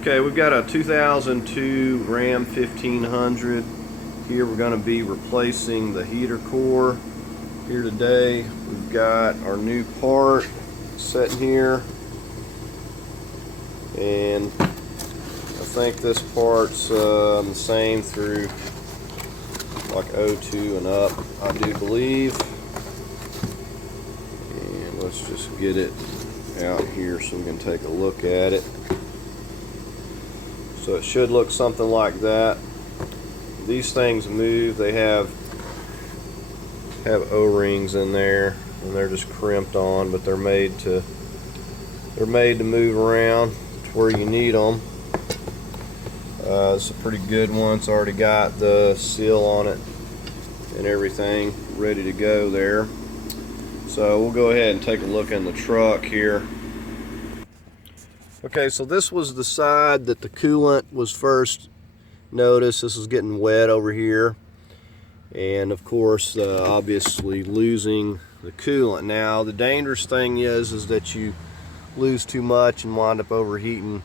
Okay, we've got a 2002 Ram 1500. Here we're going to be replacing the heater core. Here today we've got our new part sitting here, and I think this part's the same through like 02 and up, I do believe. And let's just get it out here so we can take a look at it. So it should look something like that. These things move. They have O-rings in there, and they're just crimped on, but they're made to move around to where you need them. It's a pretty good one. It's already got the seal on it and everything ready to go there. So we'll go ahead and take a look in the truck here. Okay, so this was the side that the coolant was first noticed. This is getting wet over here, and of course obviously losing the coolant. Now the dangerous thing is that you lose too much and wind up overheating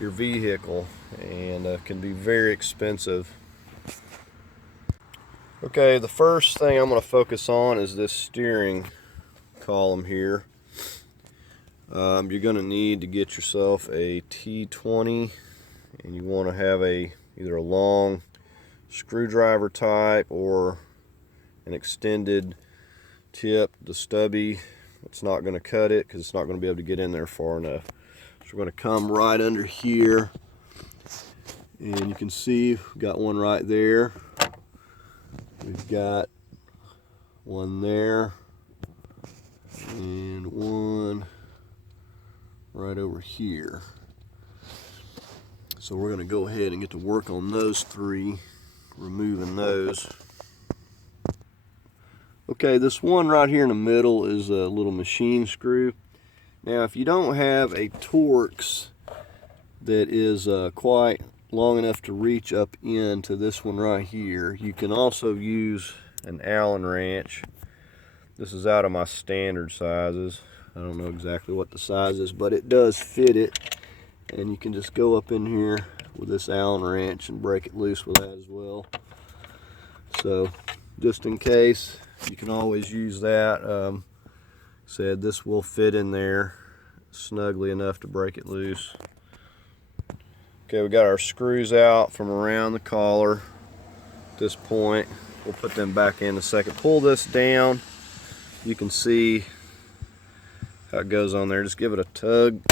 your vehicle, and can be very expensive. Okay, the first thing I'm going to focus on is this steering column here. You're going to need to get yourself a T20, and you want to have either a long screwdriver type or an extended tip. The stubby, it's not going to cut it because it's not going to be able to get in there far enough. So we're going to come right under here, and you can see we've got one right there. We've got one there and one right over here. So we're going to go ahead and get to work on those three, removing those. Okay, this one right here in the middle is a little machine screw. Now if you don't have a Torx that is quite long enough to reach up into this one right here, you can also use an Allen wrench. This is out of my standard sizes. I don't know exactly what the size is, but it does fit it, and you can just go up in here with this Allen wrench and break it loose with that as well. So just in case, you can always use that. Said this will fit in there snugly enough to break it loose. Okay, we got our screws out from around the collar at this point. We'll put them back in a second. Pull this down. You can see how it goes on there. Just give it a tug.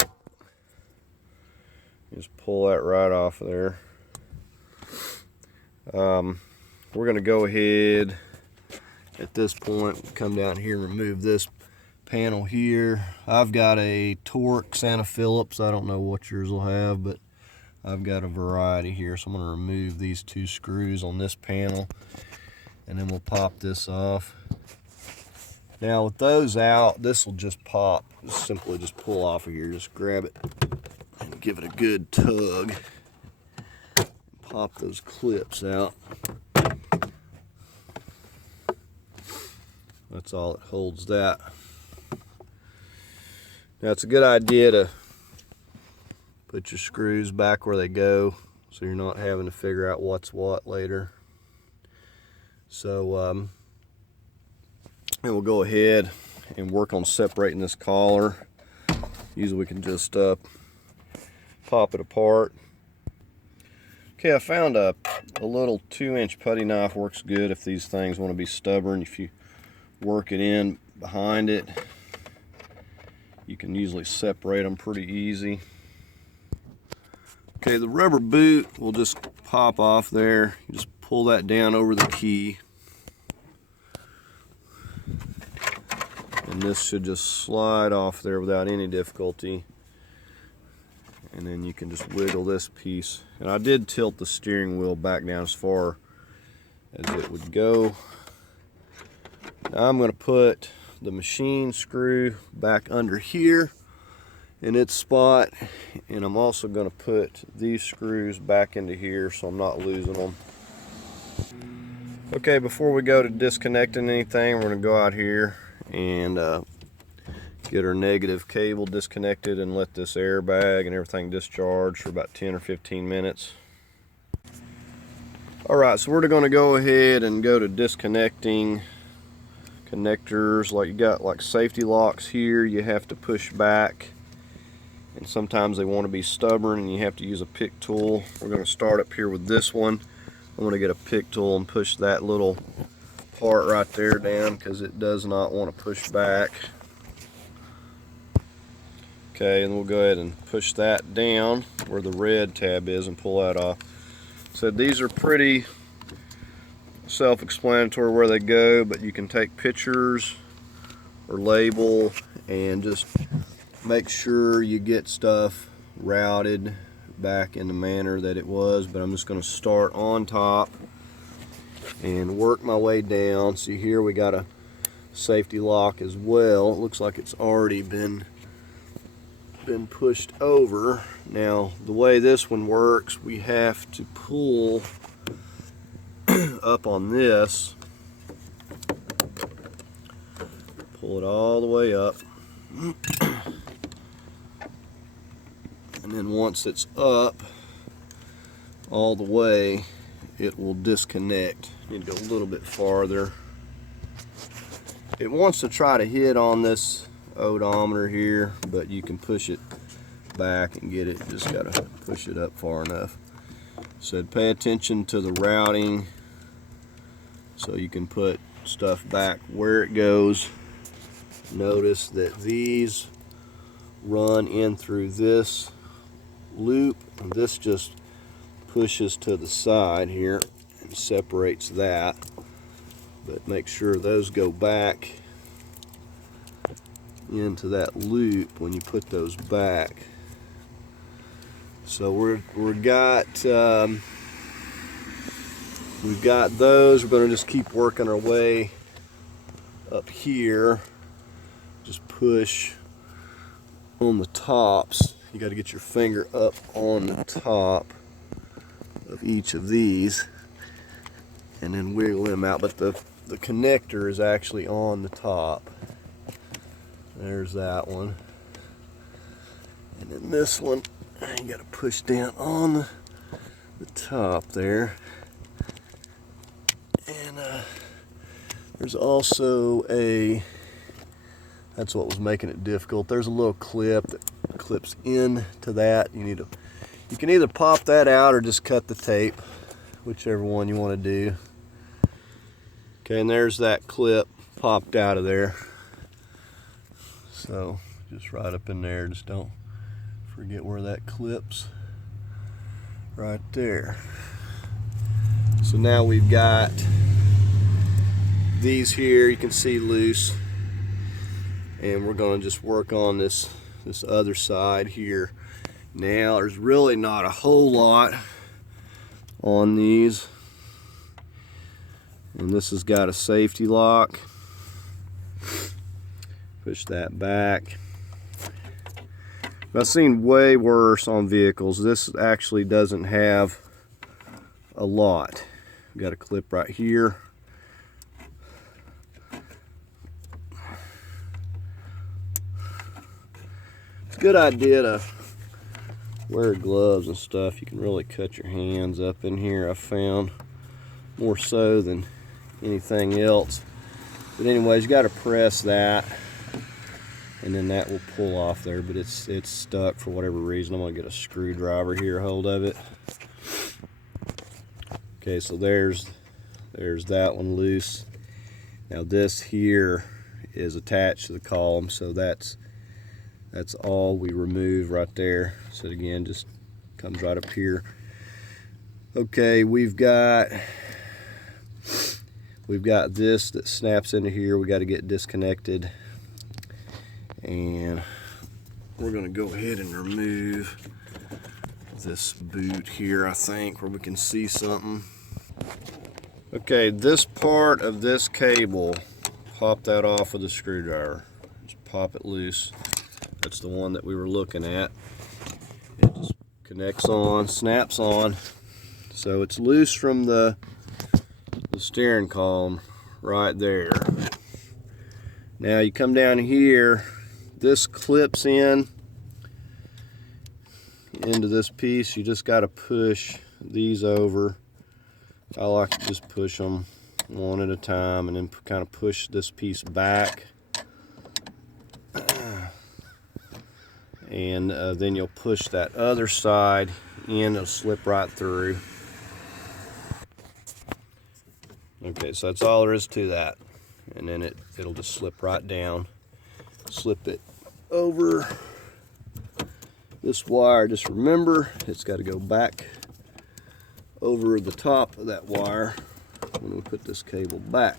Just pull that right off of there. We're going to go ahead at this point, come down here and remove this panel here. I've got a Torx and a Phillips. I don't know what yours will have, but I've got a variety here. So I'm going to remove these two screws on this panel, and then we'll pop this off. Now with those out, this will just pop. Just simply just pull off of here. Just grab it and give it a good tug. Pop those clips out. That's all it holds that. Now it's a good idea to put your screws back where they go, so you're not having to figure out what's what later. So and we'll go ahead and work on separating this collar. Usually we can just pop it apart. Okay, I found a little 2-inch putty knife. Works good if these things want to be stubborn. If you work it in behind it, you can usually separate them pretty easy. Okay, the rubber boot will just pop off there. You just pull that down over the key, and this should just slide off there without any difficulty. And then you can just wiggle this piece. And I did tilt the steering wheel back down as far as it would go. Now I'm going to put the machine screw back under here in its spot, and I'm also going to put these screws back into here so I'm not losing them. Okay, before we go to disconnecting anything, we're going to go out here and Get our negative cable disconnected and let this airbag and everything discharge for about 10 or 15 minutes. Alright, so we're going to go ahead and go to disconnecting connectors. Like you got like safety locks here, you have to push back, and sometimes they want to be stubborn and you have to use a pick tool. We're going to start up here with this one. I'm going to get a pick tool and push that little part right there down because it does not want to push back. Okay, and we'll go ahead and push that down where the red tab is and pull that off. So these are pretty self-explanatory where they go, but you can take pictures or label and just make sure you get stuff routed back in the manner that it was. But I'm just going to start on top and work my way down. See here we got a safety lock as well. It looks like it's already been pushed over. Now the way this one works, we have to pull up on this, pull it all the way up, and then once it's up all the way, it will disconnect. You need to go a little bit farther. It wants to try to hit on this odometer here, but you can push it back and get it. Just gotta push it up far enough. So pay attention to the routing so you can put stuff back where it goes. Notice that these run in through this loop, and this just pushes to the side here and separates that. But make sure those go back into that loop when you put those back. So we've got those. We're going to just keep working our way up here. Just push on the tops. You got to get your finger up on the top of each of these and then wiggle them out. But the connector is actually on the top. There's that one. And then this one, you got to push down on the top there. And there's also that's what was making it difficult. There's a little clip that clips into that. You can either pop that out or just cut the tape, whichever one you want to do. Okay, and there's that clip popped out of there. So just right up in there, just don't forget where that clips right there. So now we've got these here, you can see loose, and we're going to just work on this other side here. Now there's really not a whole lot on these, and this has got a safety lock. Push that back. I've seen way worse on vehicles. This actually doesn't have a lot. Got a clip right here. It's a good idea to wear gloves and stuff. You can really cut your hands up in here, I've found, more so than anything else. But anyways, you got to press that, and then that will pull off there, but it's stuck for whatever reason. I'm going to get a screwdriver here, hold of it. Okay, so there's that one loose. Now this here is attached to the column, so that's all we remove right there. So again, just comes right up here. Okay, we've got this that snaps into here. We got to get disconnected, and we're going to go ahead and remove this boot here, I think, where we can see something. Okay, this part of this cable, pop that off with a screwdriver. Just pop it loose. That's the one that we were looking at. It just connects on, snaps on. So it's loose from the steering column right there. Now you come down here this clips in into this piece. You just got to push these over. I like to just push them one at a time and then kind of push this piece back. And then you'll push that other side in, it'll slip right through. Okay, so that's all there is to that. And then it'll just slip right down. Slip it over this wire. Just remember, it's got to go back over the top of that wire when we put this cable back.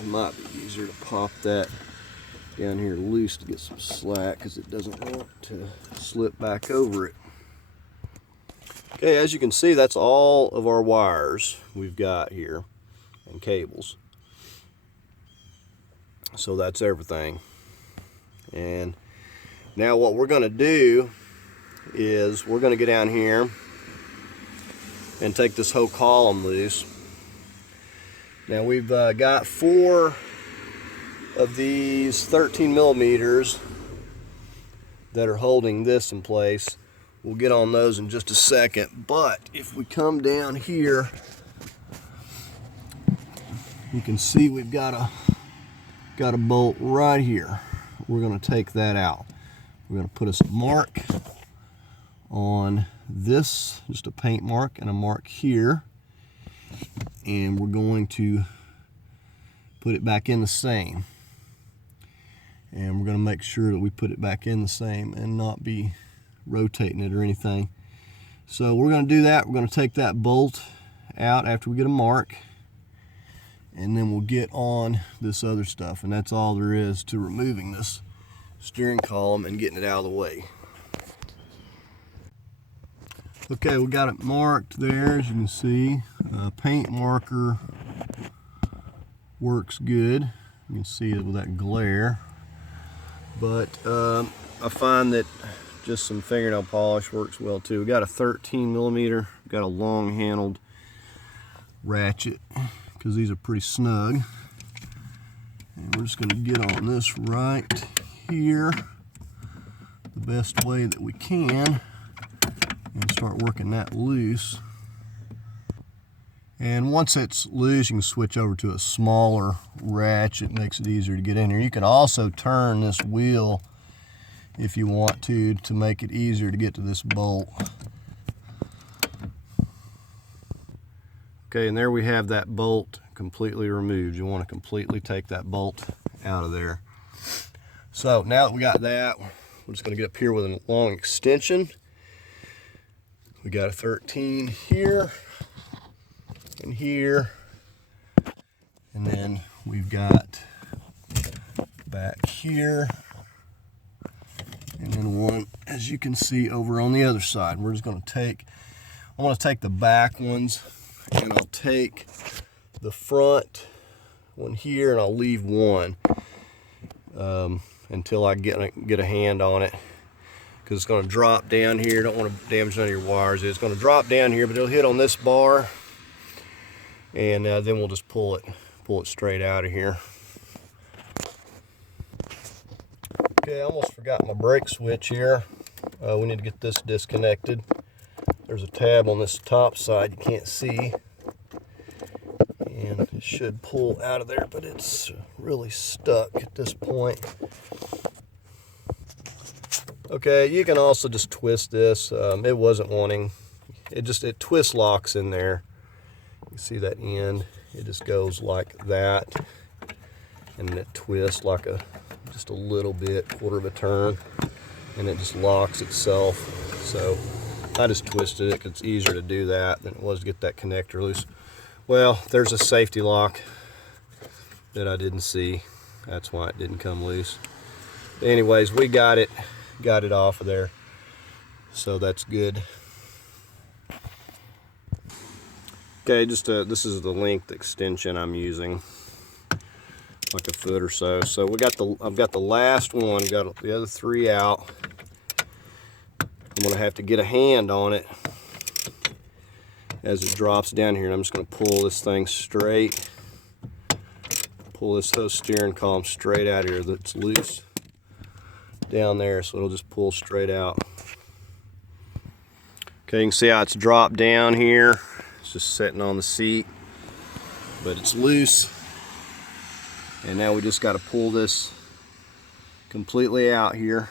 It might be easier to pop that down here loose to get some slack because it doesn't want to slip back over it. Okay, as you can see, that's all of our wires we've got here and cables. So that's everything. And now what we're going to do is we're going to get down here and take this whole column loose. Now we've got 4 of these 13 millimeters that are holding this in place. We'll get on those in just a second, but if we come down here, you can see we've got a bolt right here. We're going to take that out. We're going to put a mark on this, just a paint mark and a mark here, and we're going to put it back in the same. And we're going to make sure that we put it back in the same and not be rotating it or anything. So we're going to do that. We're going to take that bolt out after we get a mark, and then we'll get on this other stuff, and that's all there is to removing this steering column and getting it out of the way. Okay, we got it marked there, as you can see. Paint marker works good. You can see it with that glare. But I find that just some fingernail polish works well too. We got a 13 millimeter, got a long handled ratchet because these are pretty snug. And we're just going to get on this right here the best way that we can and start working that loose. And once it's loose, you can switch over to a smaller ratchet. Makes it easier to get in here. You can also turn this wheel if you want to make it easier to get to this bolt. Okay, and there we have that bolt completely removed. You want to completely take that bolt out of there. So now that we got that, we're just going to get up here with a long extension. We got a 13 here and here, and then we've got back here, and then one, as you can see, over on the other side. We're just going to take, I want to take the back ones, and I'll take the front one here, and I'll leave one until I get a hand on it, because it's going to drop down here. Don't want to damage none of your wires. It's going to drop down here, but it'll hit on this bar, and then we'll just pull it straight out of here. Okay, I almost forgot my brake switch here. We need to get this disconnected. There's a tab on this top side you can't see, and it should pull out of there, but it's really stuck at this point. Okay, you can also just twist this. It wasn't wanting, it twist locks in there. You see that end, it just goes like that, and then it twists like just a little bit, quarter of a turn, and it just locks itself. So I just twisted it because it's easier to do that than it was to get that connector loose. Well, there's a safety lock that I didn't see. That's why it didn't come loose. Anyways, we got it off of there, so that's good. Okay, just this is the length extension I'm using, like a foot or so. So I've got the last one, got the other 3 out. I'm gonna have to get a hand on it as it drops down here, and I'm just gonna pull this thing straight, pull this whole steering column straight out of here that's loose down there, so it'll just pull straight out. Okay, you can see how it's dropped down here. It's just sitting on the seat, but it's loose. And now we just got to pull this completely out here.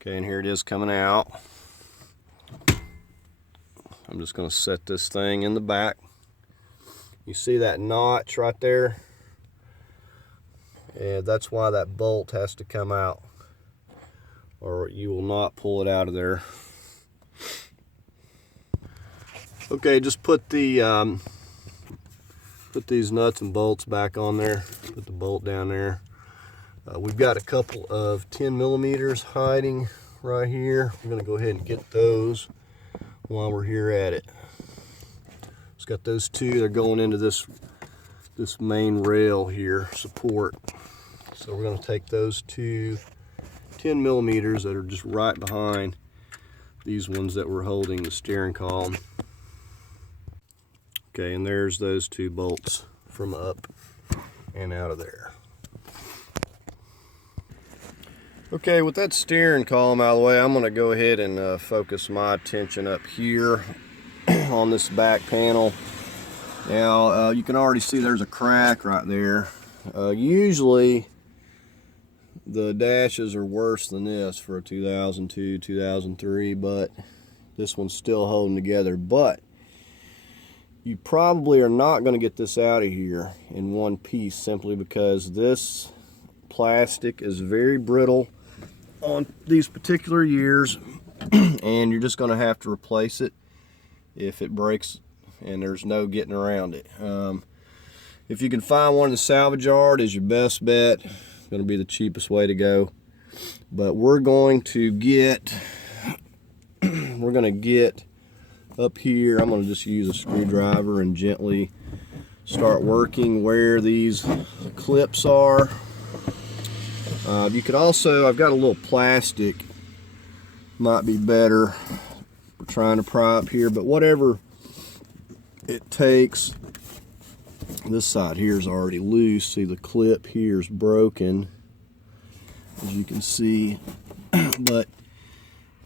Okay, and here it is coming out. I'm just going to set this thing in the back. You see that notch right there? And that's why that bolt has to come out, or you will not pull it out of there. Okay, just put the put these nuts and bolts back on there. Put the bolt down there. We've got a couple of 10 millimeters hiding right here. We're going to go ahead and get those while we're here at it. It's got those two. They're going into this main rail here, support. So we're going to take those two 10 millimeters that are just right behind these ones that we're holding the steering column. Okay, and there's those two bolts from up and out of there. Okay, with that steering column out of the way, I'm going to go ahead and focus my attention up here on this back panel. Now, you can already see there's a crack right there. Usually, the dashes are worse than this for a 2002, 2003, but this one's still holding together. But you probably are not going to get this out of here in one piece, simply because this plastic is very brittle on these particular years, and you're just going to have to replace it if it breaks, and there's no getting around it. If you can find one in the salvage yard, is your best bet. It's going to be the cheapest way to go. But we're going to get up here. I'm going to just use a screwdriver and gently start working where these clips are. You could also, I've got a little plastic, might be better. We're trying to pry up here, but whatever it takes. This side here is already loose. See, the clip here is broken, as you can see. But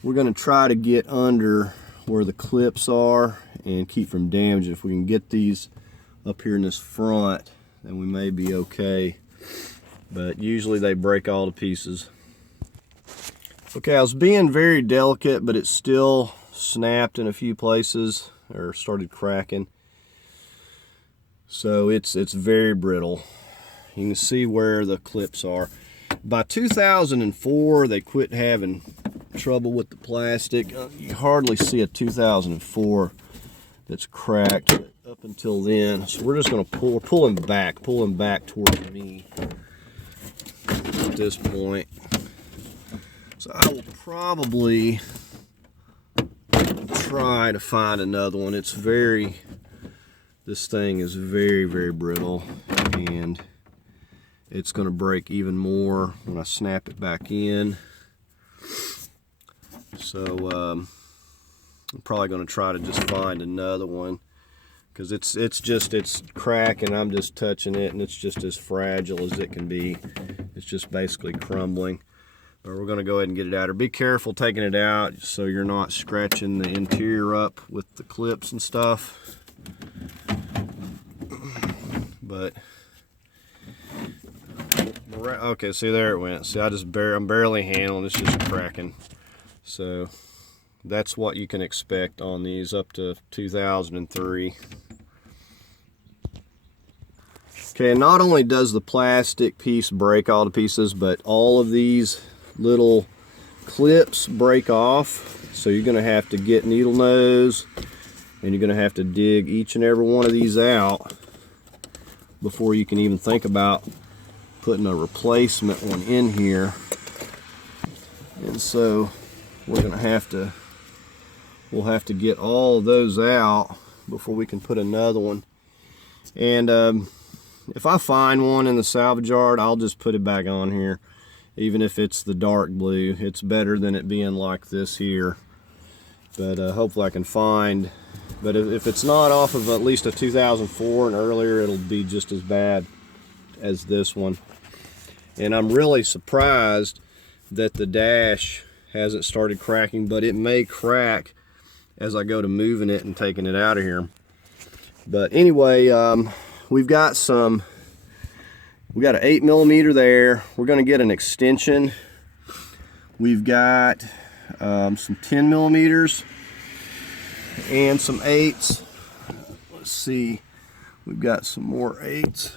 we're going to try to get under where the clips are and keep from damaging. If we can get these up here in this front, then we may be okay. But usually they break all to pieces. Okay, I was being very delicate, but it still snapped in a few places, or started cracking. So it's very brittle. You can see where the clips are. By 2004, they quit having trouble with the plastic. You hardly see a 2004 that's cracked up until then. So we're just going to pull him back towards me at this point. So I will probably try to find another one. This thing is very, very brittle, and it's going to break even more when I snap it back in. So I'm probably going to try to just find another one, because it's cracking. I'm just touching it, and it's just as fragile as it can be. It's just basically crumbling. But we're going to go ahead and get it out. Or be careful taking it out so you're not scratching the interior up with the clips and stuff. But okay, see, there it went. See, I'm barely handling. It's just cracking. So that's what you can expect on these up to 2003. Okay, and not only does the plastic piece break all to pieces, but all of these little clips break off. So you're going to have to get needle nose, and you're going to have to dig each and every one of these out before you can even think about putting a replacement one in here. And so we'll have to get all of those out before we can put another one. And if I find one in the salvage yard, I'll just put it back on here. Even if it's the dark blue, it's better than it being like this here. But hopefully I can find But if it's not off of at least a 2004 and earlier, it'll be just as bad as this one. And I'm really surprised that the dash hasn't started cracking, but it may crack as I go to moving it and taking it out of here. But anyway, we've got an 8mm there. We're going to get an extension. We've got some 10mm and some 8s. Let's see, we've got some more 8s.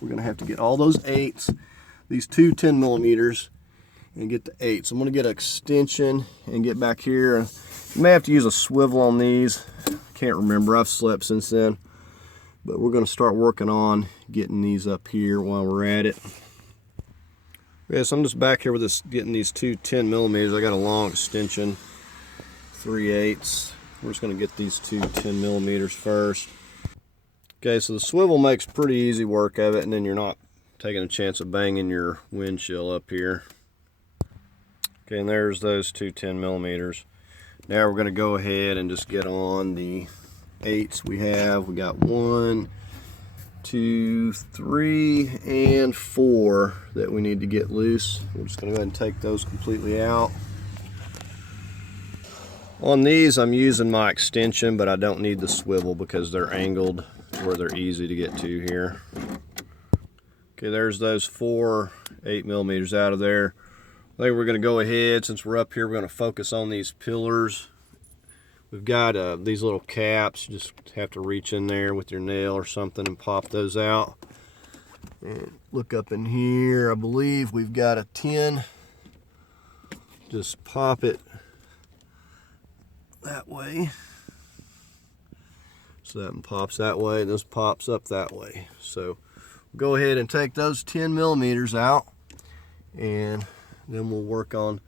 We're going to have to get all those 8s, these two 10mm, and get the 8s. I'm going to get an extension and get back here. You may have to use a swivel on these. Can't remember, I've slept since then. But we're going to start working on getting these up here while we're at it. Okay, so I'm just back here with this, getting these two 10mm. I got a long extension, 3/8. We're just going to get these two 10mm first. Okay, so the swivel makes pretty easy work of it, and then you're not taking a chance of banging your windshield up here. Okay, and there's those two 10mm. Now we're going to go ahead and just get on the 8s we have. We got 1, 2, 3, and 4 that we need to get loose. We're just going to go ahead and take those completely out. On these, I'm using my extension, but I don't need the swivel because they're angled where they're easy to get to here. Okay, there's those 4 8mm out of there. I think we're going to go ahead, since we're up here, we're going to focus on these pillars. We've got these little caps. You just have to reach in there with your nail or something and pop those out. And look up in here, I believe we've got a 10. Just pop it that way. So that one pops that way, this pops up that way. So go ahead and take those 10mm out, and then we'll work on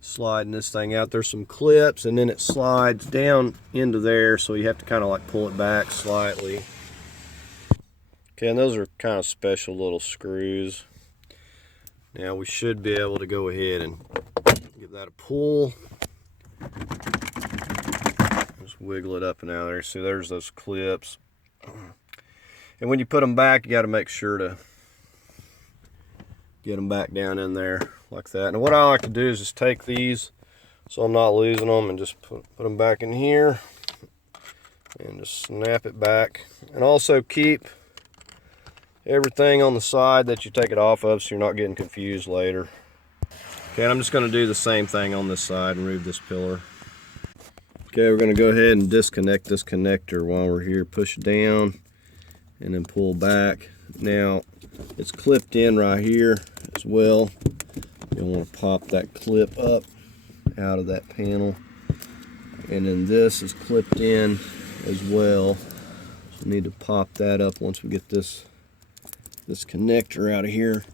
sliding this thing out. There's some clips, and then it slides down into there, so you have to kind of like pull it back slightly. Okay, and those are kind of special little screws. Now we should be able to go ahead and give that a pull. Just wiggle it up and out of there. See, there's those clips. And when you put them back, you got to make sure to get them back down in there like that. And what I like to do is just take these so I'm not losing them, and just put them back in here and just snap it back. And also keep everything on the side that you take it off of, so you're not getting confused later. Okay, and I'm just going to do the same thing on this side and remove this pillar. Okay, we're going to go ahead and disconnect this connector while we're here. Push down and then pull back. Now it's clipped in right here as well. You'll want to pop that clip up out of that panel, and then this is clipped in as well, so we need to pop that up once we get this connector out of here.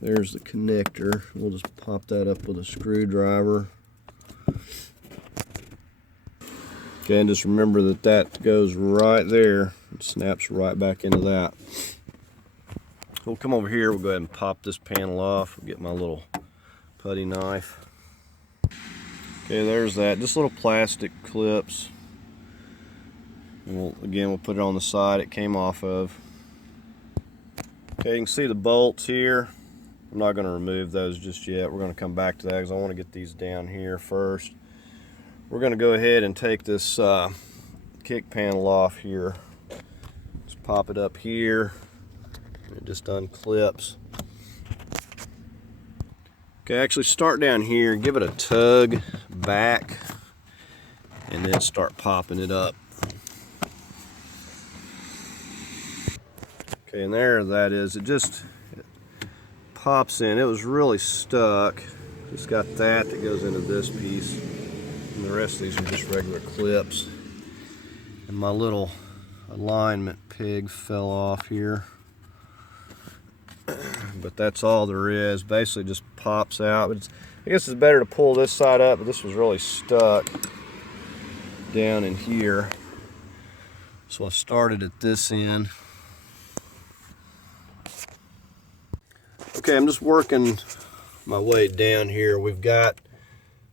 There's the connector. We'll just pop that up with a screwdriver. Okay, and just remember that that goes right there. It snaps right back into that. So we'll come over here, we'll go ahead and pop this panel off. We'll get my little putty knife. Okay, there's that. Just little plastic clips. And we'll put it on the side it came off of. Okay, you can see the bolts here. I'm not going to remove those just yet. We're going to come back to that because I want to get these down here first. We're going to go ahead and take this kick panel off here. Just pop it up here. It just unclips. Okay, actually start down here, give it a tug back, and then start popping it up. Okay, and there that is. It pops in. It was really stuck. Just got that goes into this piece. And the rest of these are just regular clips. And my little alignment peg fell off here. But that's all there is. Basically just pops out. But I guess it's better to pull this side up, but this was really stuck down in here. So I started at this end. Okay, I'm just working my way down here. We've got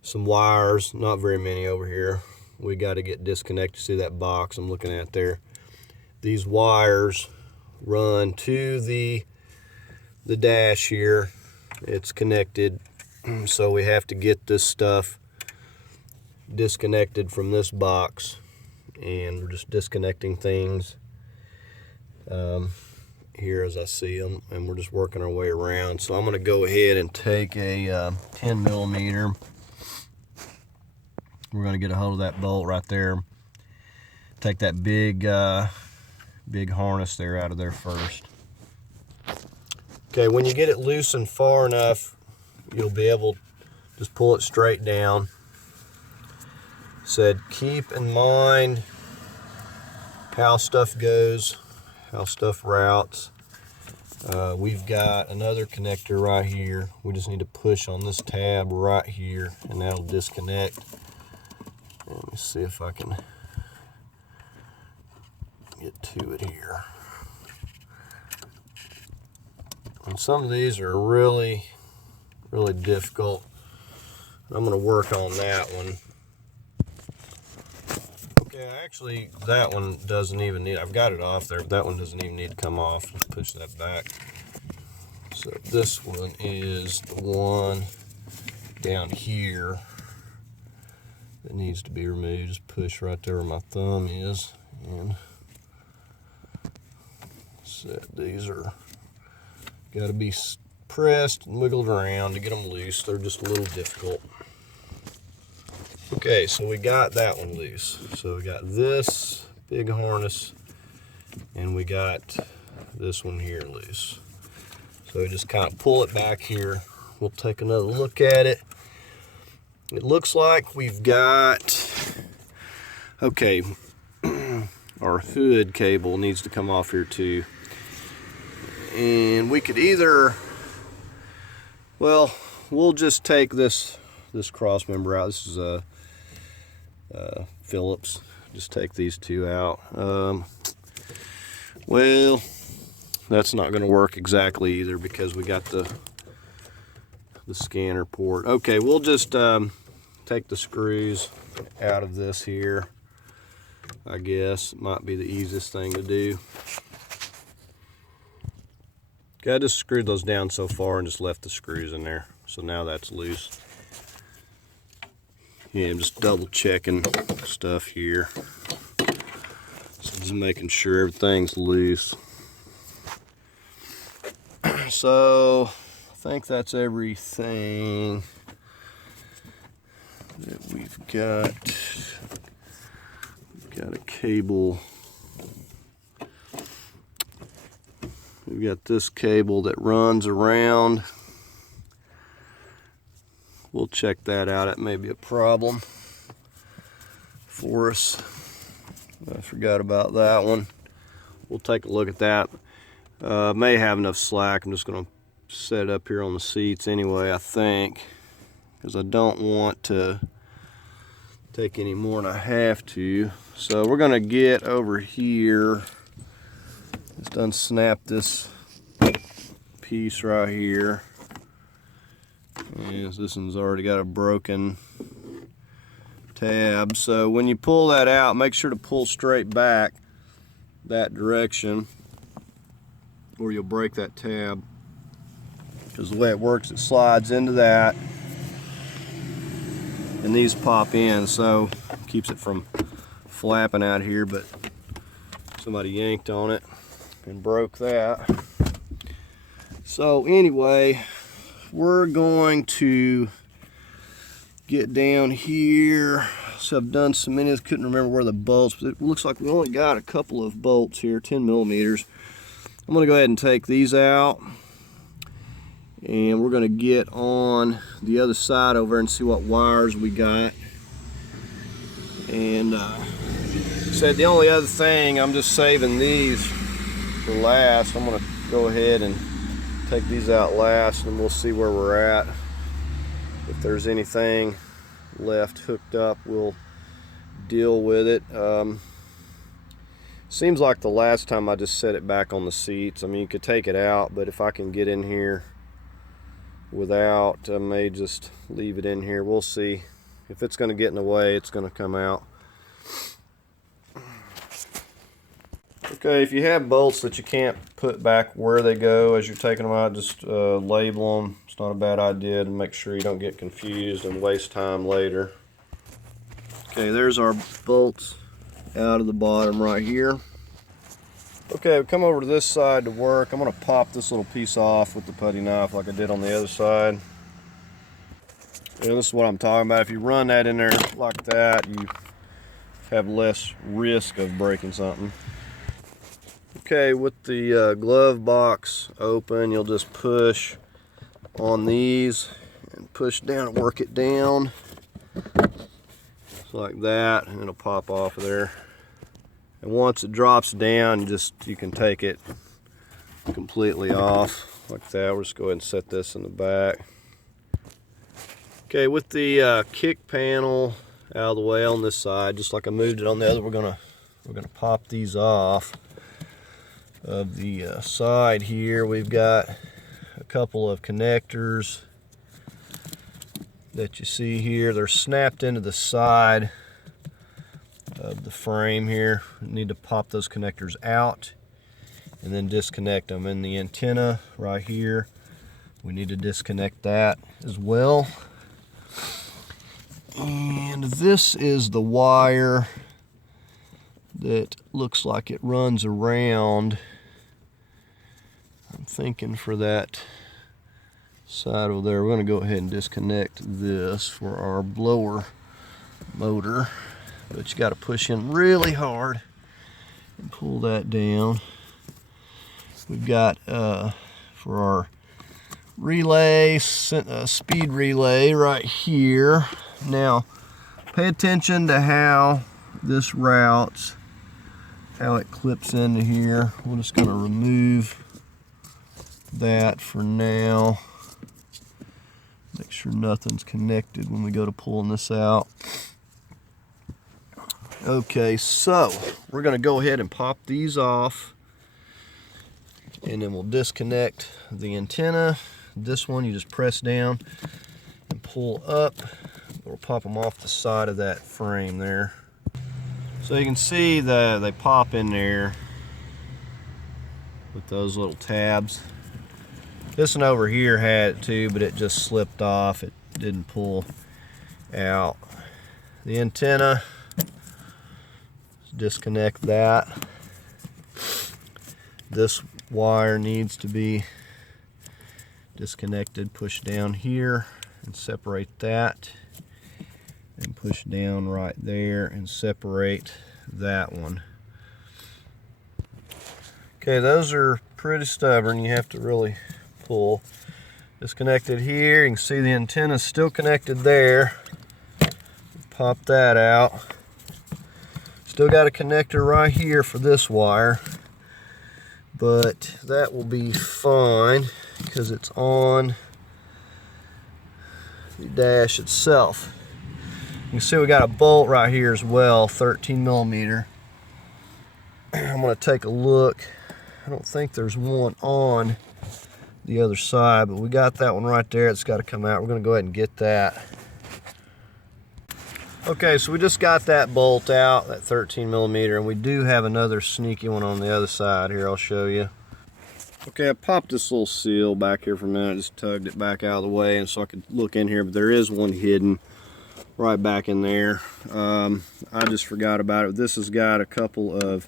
some wires, not very many over here. we got to get disconnected. See that box I'm looking at there? These wires run to the dash here. It's connected, so we have to get this stuff disconnected from this box, and we're just disconnecting things here as I see them, and we're just working our way around. So I'm going to go ahead and take a 10 millimeter. We're going to get a hold of that bolt right there. Take that big harness there out of there first. Okay, when you get it loosened far enough, you'll be able to just pull it straight down. Said keep in mind how stuff goes, how stuff routes. We've got another connector right here. We just need to push on this tab right here, and that'll disconnect. Let me see if I can get to it here. And some of these are really difficult. I'm going to work on that one. Okay, actually that one doesn't even need, I've got it off there, but that one doesn't even need to come off. Let's push that back. So this one is the one down here that needs to be removed. Just push right there where my thumb is, and set these are got to be pressed and wiggled around to get them loose. They're just a little difficult. Okay, so we got that one loose. So we got this big harness, and we got this one here loose. So we just kind of pull it back here. We'll take another look at it. It looks like we've got, okay, our hood cable needs to come off here too. And we could either, well, we'll just take this cross member out. This is a Phillips. Just take these two out. Well, that's not going to work exactly either because we got the scanner port. Okay, we'll just take the screws out of this here. I guess it might be the easiest thing to do. Okay, I just screwed those down so far and just left the screws in there. So now that's loose. Yeah, I'm just double checking stuff here. So just making sure everything's loose. So I think that's everything that we've got. We've got a cable. We've got this cable that runs around. We'll check that out. It may be a problem for us. I forgot about that one. We'll take a look at that. May have enough slack. I'm just going to set it up here on the seats anyway, I think, because I don't want to take any more than I have to. So we're going to get over here. Just unsnap this piece right here. Yes, this one's already got a broken tab. So when you pull that out, make sure to pull straight back that direction or you'll break that tab. Because the way it works, it slides into that and these pop in, so it keeps it from flapping out here, but somebody yanked on it and broke that. So anyway, we're going to get down here. So I've done some minutes, couldn't remember where the bolts, but it looks like we only got a couple of bolts here, 10 millimeters. I'm going to go ahead and take these out, and we're going to get on the other side over and see what wires we got. And said the only other thing, I'm just saving these for last. I'm going to go ahead and take these out last, and we'll see where we're at. If there's anything left hooked up, we'll deal with it. Seems like the last time I just set it back on the seats. I mean, you could take it out, but if I can get in here without, I may just leave it in here. We'll see. If it's going to get in the way, it's going to come out. Okay, if you have bolts that you can't put back where they go as you're taking them out, just label them. It's not a bad idea to make sure you don't get confused and waste time later. Okay, there's our bolts out of the bottom right here. Okay, we come over to this side to work. I'm going to pop this little piece off with the putty knife like I did on the other side. And this is what I'm talking about. If you run that in there like that, you have less risk of breaking something. Okay, with the glove box open, you'll just push on these and push down and work it down. Just like that, and it'll pop off of there. And once it drops down, you can take it completely off like that. We'll just go ahead and set this in the back. Okay, with the kick panel out of the way on this side, just like I moved it on the other, we're gonna pop these off of the side here. We've got a couple of connectors that you see here. They're snapped into the side of the frame here. We need to pop those connectors out and then disconnect them. And the antenna right here, we need to disconnect that as well. And this is the wire that looks like it runs around. I'm thinking for that side over there, we're going to go ahead and disconnect this for our blower motor. But you got to push in really hard and pull that down. We've got for our relay, speed relay right here. Now, pay attention to how this routes, how it clips into here. We're just going to remove that for now. Make sure nothing's connected when we go to pulling this out. Okay, so we're going to go ahead and pop these off, and then we'll disconnect the antenna. This one you just press down and pull up. We'll pop them off the side of that frame there. So you can see that they pop in there with those little tabs. This one over here had it too, but it just slipped off. It didn't pull out. The antenna, disconnect that. This wire needs to be disconnected. Push down here and separate that, and push down right there and separate that one. Okay, those are pretty stubborn. You have to really pull. Disconnected here. You can see the antenna is still connected there. Pop that out. Still got a connector right here for this wire, but that will be fine because it's on the dash itself. You can see we got a bolt right here as well, 13 millimeter. I'm going to take a look. I don't think there's one on the other side, but we got that one right there. It's got to come out. We're going to go ahead and get that. Okay, so we just got that bolt out, that 13 millimeter, and we do have another sneaky one on the other side here. I'll show you. Okay, I popped this little seal back here for a minute, just tugged it back out of the way and so I could look in here, but there is one hidden right back in there. I just forgot about it. This has got a couple of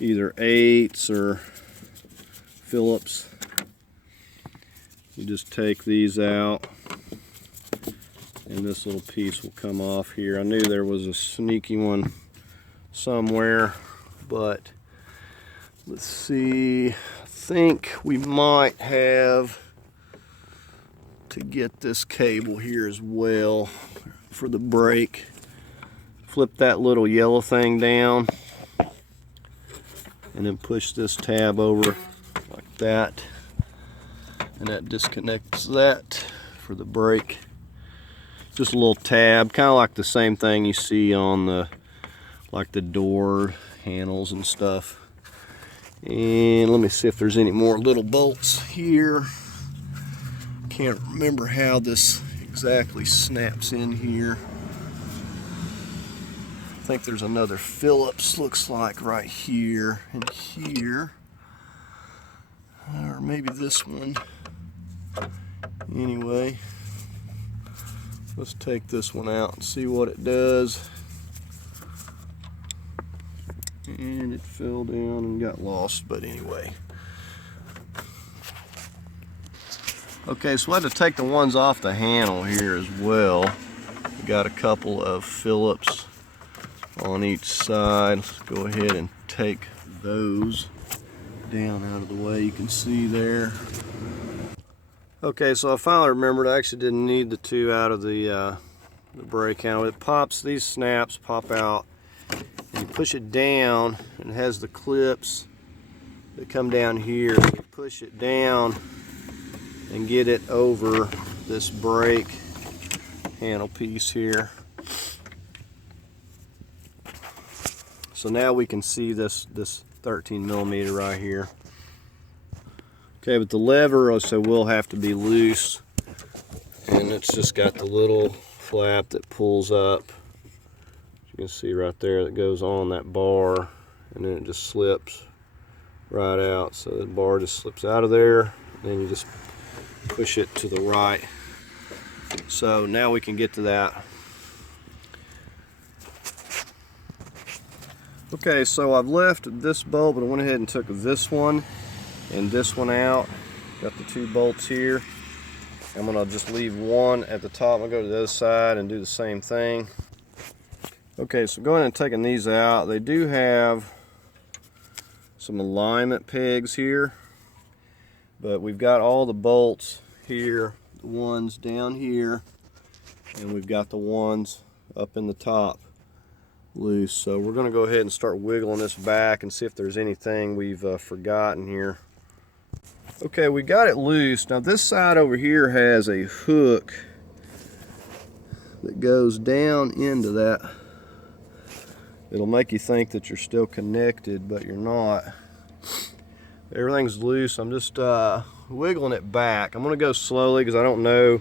either 8s or Phillips. You just take these out and this little piece will come off here. I knew there was a sneaky one somewhere, but let's see. I think we might have to get this cable here as well for the brake. Flip that little yellow thing down and then push this tab over like that, and that disconnects that for the brake. Just a little tab, kind of like the same thing you see on the door handles and stuff. And let me see if there's any more little bolts here. Can't remember how this exactly snaps in here. think there's another Phillips, looks like right here and here, or maybe this one. Anyway, let's take this one out and see what it does. And it fell down and got lost, but anyway. Okay, so I had to take the ones off the handle here as well. We got a couple of Phillips on each side. Let's go ahead and take those down out of the way. You can see there. Okay, so I finally remembered I actually didn't need the two out of the brake handle. It pops, these snaps pop out. You push it down, and it has the clips that come down here. You push it down and get it over this brake handle piece here. So now we can see this 13 millimeter right here. Okay, but the lever also will have to be loose, and it's just got the little flap that pulls up. You can see right there that goes on that bar, and then it just slips right out. So the bar just slips out of there, and then you just push it to the right. So now we can get to that. Okay, so I've left this bolt, but I went ahead and took this one and this one out. Got the two bolts here. I'm gonna just leave one at the top. I'll go to the other side and do the same thing. Okay, so going and taking these out, they do have some alignment pegs here, but we've got all the bolts here, the ones down here, and we've got the ones up in the top loose. So we're going to go ahead and start wiggling this back and see if there's anything we've forgotten here. Okay, we got it loose. Now this side over here has a hook that goes down into that. It'll make you think that you're still connected, but you're not. Everything's loose. I'm just wiggling it back. I'm going to go slowly because I don't know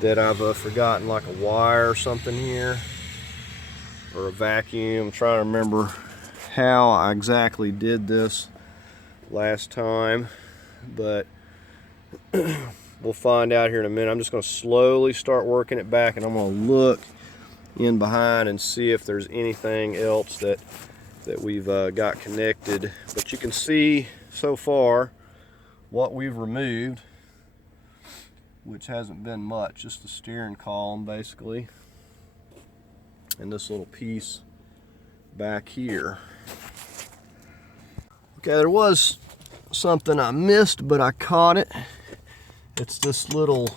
that I've forgotten like a wire or something here, or a vacuum. I'm trying to remember how I exactly did this last time, but we'll find out here in a minute. I'm just going to slowly start working it back, and I'm going to look in behind and see if there's anything else that we've got connected. But you can see so far what we've removed, which hasn't been much, just the steering column basically, and this little piece back here. Okay, there was something I missed, but I caught it. It's this little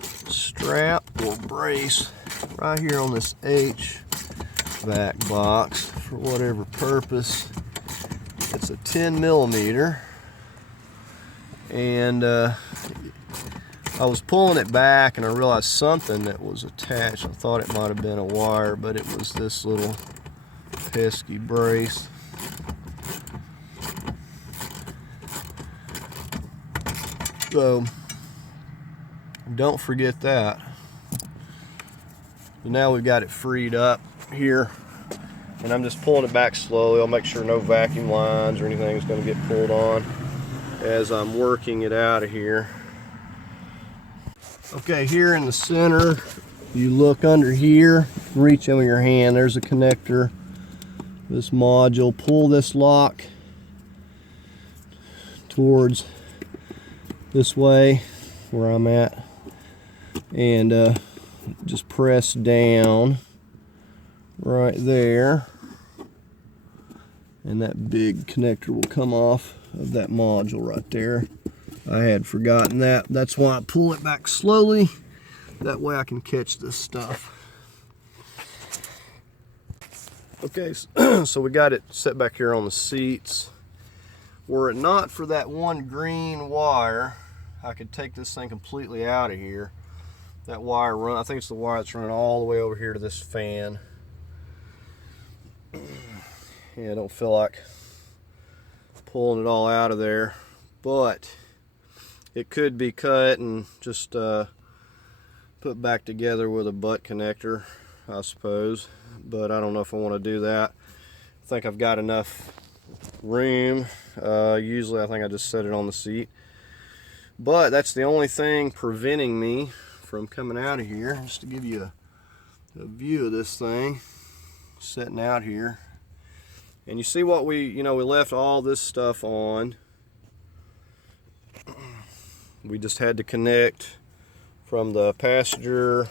strap or brace right here on this HVAC box for whatever purpose. It's a 10 millimeter, and I was pulling it back and I realized something that was attached. I thought it might have been a wire, but it was this little pesky brace. So don't forget that. But now we've got it freed up here, and I'm just pulling it back slowly. I'll make sure no vacuum lines or anything is going to get pulled on as I'm working it out of here. Okay, here in the center, you look under here, reach in with your hand, there's a connector, this module. Pull this lock towards this way where I'm at, and just press down right there, and that big connector will come off of that module right there. I had forgotten that. That's why I pull it back slowly. That way I can catch this stuff. Okay, so we got it set back here on the seats. Were it not for that one green wire, I could take this thing completely out of here. That wire I think it's the wire that's running all the way over here to this fan. Yeah, I don't feel like pulling it all out of there, but it could be cut and just put back together with a butt connector. I suppose, but I don't know if I want to do that. I think I've got enough room. Usually I think I just set it on the seat, but that's the only thing preventing me from coming out of here. Just to give you a view of this thing sitting out here, and you see what we left all this stuff on. We just had to connect from the passenger,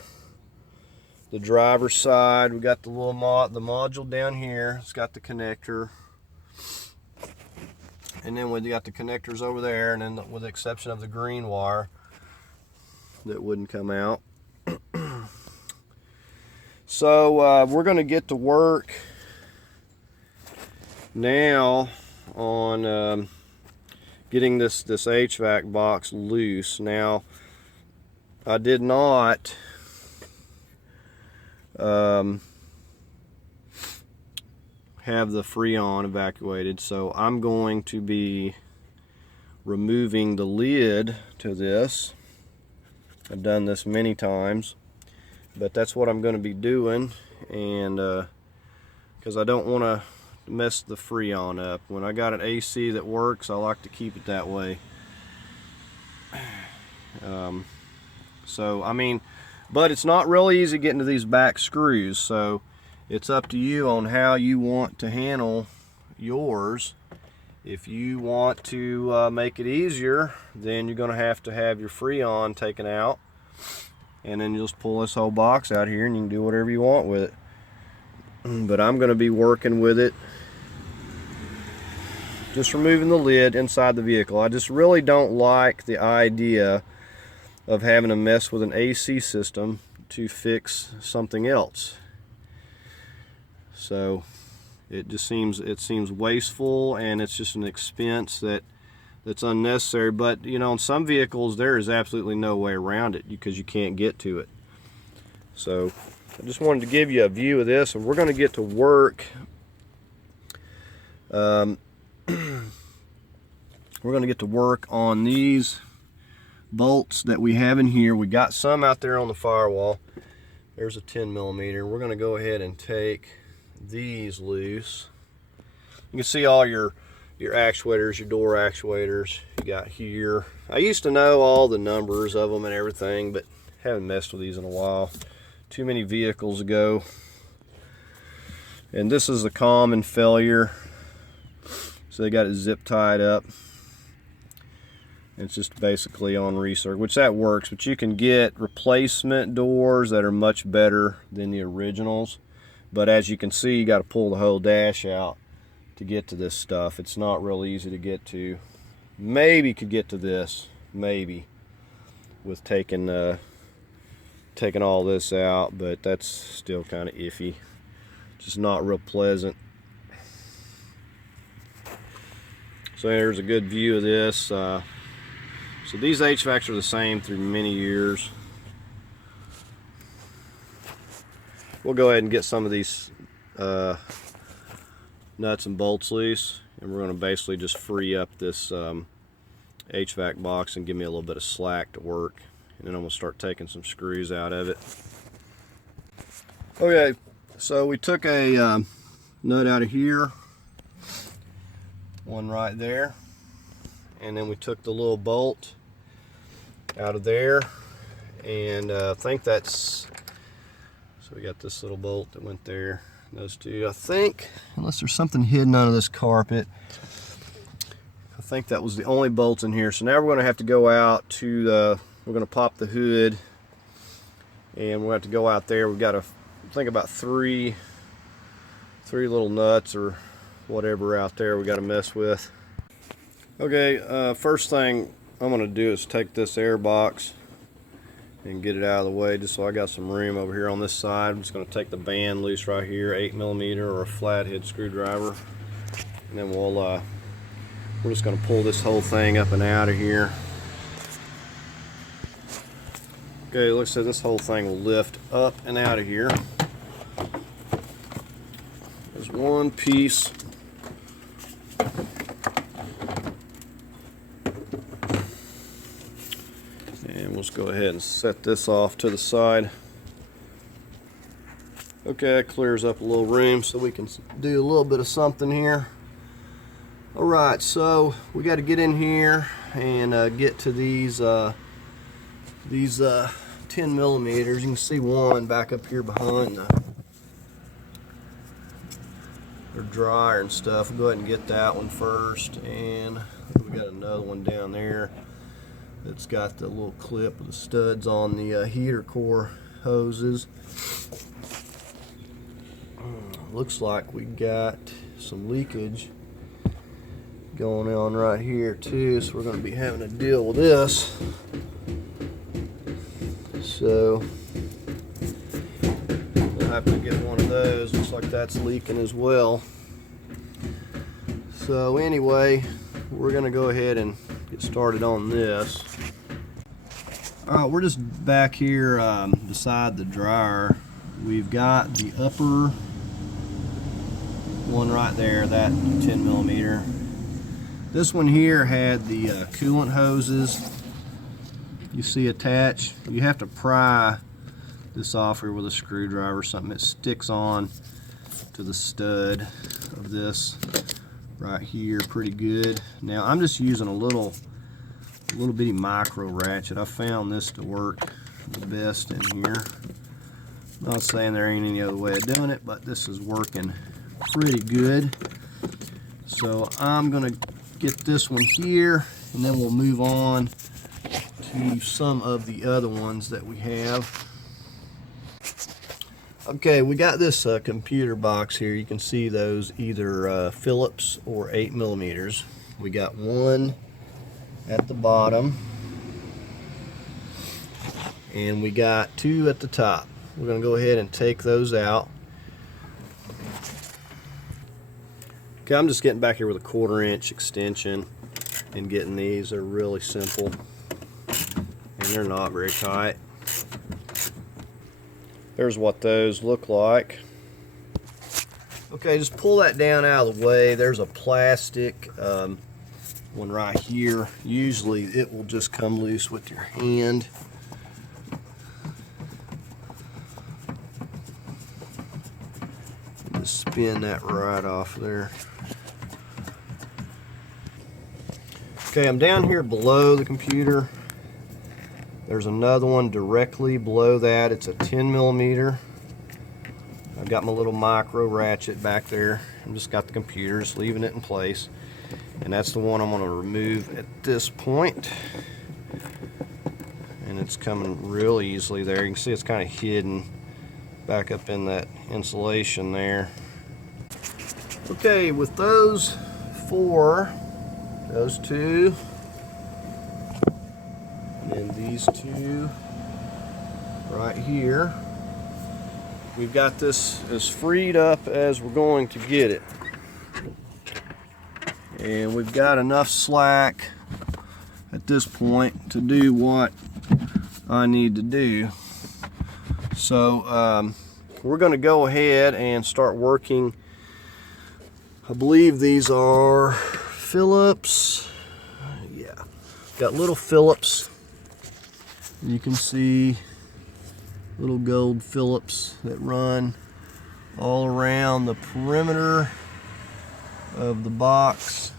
the driver's side. We got the little the module down here. It's got the connector, and then we got the connectors over there, and then with the exception of the green wire that wouldn't come out. So we're going to get to work now on getting this HVAC box loose. Now, I did not have the Freon evacuated, so I'm going to be removing the lid to this. I've done this many times, but that's what I'm going to be doing, and because I don't want to mess the Freon up. When I got an AC that works, I like to keep it that way. So I mean, but it's not really easy getting to these back screws, so it's up to you on how you want to handle yours. If you want to make it easier, then you're going to have your Freon taken out, and then you'll just pull this whole box out here and you can do whatever you want with it. But I'm going to be working with it, just removing the lid inside the vehicle. I just really don't like the idea of having to mess with an AC system to fix something else. So it seems wasteful, and it's just an expense that's unnecessary. But in some vehicles there is absolutely no way around it because you can't get to it. So I just wanted to give you a view of this, and we're going to get to work. We're going to get to work on these bolts that we have in here. We got some out there on the firewall. There's a 10mm. We're going to go ahead and take these loose. You can see all your actuators, your door actuators you got here. I used to know all the numbers of them and everything, but haven't messed with these in a while. Too many vehicles ago. And this is a common failure. So they got it zip tied up. It's just basically on recirc, which that works, but you can get replacement doors that are much better than the originals. But as you can see, you got to pull the whole dash out to get to this stuff. It's not real easy to get to. Maybe could get to this, maybe, with taking all this out, but that's still kind of iffy. Just not real pleasant. So there's a good view of this. So these HVACs are the same through many years. We'll go ahead and get some of these nuts and bolts loose, and we're going to basically just free up this HVAC box and give me a little bit of slack to work, and then I'm going to start taking some screws out of it. Okay, so we took a nut out of here, one right there, and then we took the little bolt out of there, and I think that's, so we got this little bolt that went there, those two. I think, unless there's something hidden under this carpet, I think that was the only bolts in here. So now we're going to have to go out to the, we're going to pop the hood, and we'll have to go out there. We've got to think about three little nuts or whatever out there we got to mess with. Okay, first thing I'm going to do is take this air box and get it out of the way, just so I got some room over here on this side. I'm just going to take the band loose right here, 8mm or a flathead screwdriver, and then we're just going to pull this whole thing up and out of here. Okay, looks like this whole thing will lift up and out of here. There's one piece. And we'll just go ahead and set this off to the side. Okay, that clears up a little room so we can do a little bit of something here. Alright, so we got to get in here and get to these 10 millimeters. You can see one back up here behind the dryer and stuff. We'll go ahead and get that one first, and we got another one down there that's got the little clip with the studs on the heater core hoses. Looks like we got some leakage going on right here too, so we're going to be having to deal with this. So we'll have to get one of those. Looks like that's leaking as well. So anyway, we're going to go ahead and get started on this. Alright, we're just back here beside the dryer. We've got the upper one right there, that 10 millimeter. This one here had the coolant hoses you see attached. You have to pry this off here with a screwdriver or something. It sticks on to the stud of this right here pretty good. Now I'm just using a little bitty micro ratchet. I found this to work the best in here. Not saying there ain't any other way of doing it, but this is working pretty good. So I'm gonna get this one here, and then we'll move on to some of the other ones that we have. Okay, we got this computer box here. You can see those either Phillips or 8 millimeters. We got one at the bottom, and we got two at the top. We're going to go ahead and take those out. Okay, I'm just getting back here with a 1/4 inch extension and getting these. They're really simple, and they're not very tight. There's what those look like. Okay, just pull that down out of the way. There's a plastic one right here. Usually it will just come loose with your hand. Just spin that right off there. Okay, I'm down here below the computer. There's another one directly below that. It's a 10 millimeter. I've got my little micro ratchet back there. I've just got the computer, just leaving it in place. And that's the one I'm going to remove at this point. And it's coming real easily there. You can see it's kind of hidden back up in that insulation there. Okay, with those four, those two, and then these two right here, we've got this as freed up as we're going to get it. And we've got enough slack at this point to do what I need to do. So we're going to go ahead and start working. I believe these are Phillips. Yeah, got little Phillips. You can see little gold Phillips that run all around the perimeter of the box,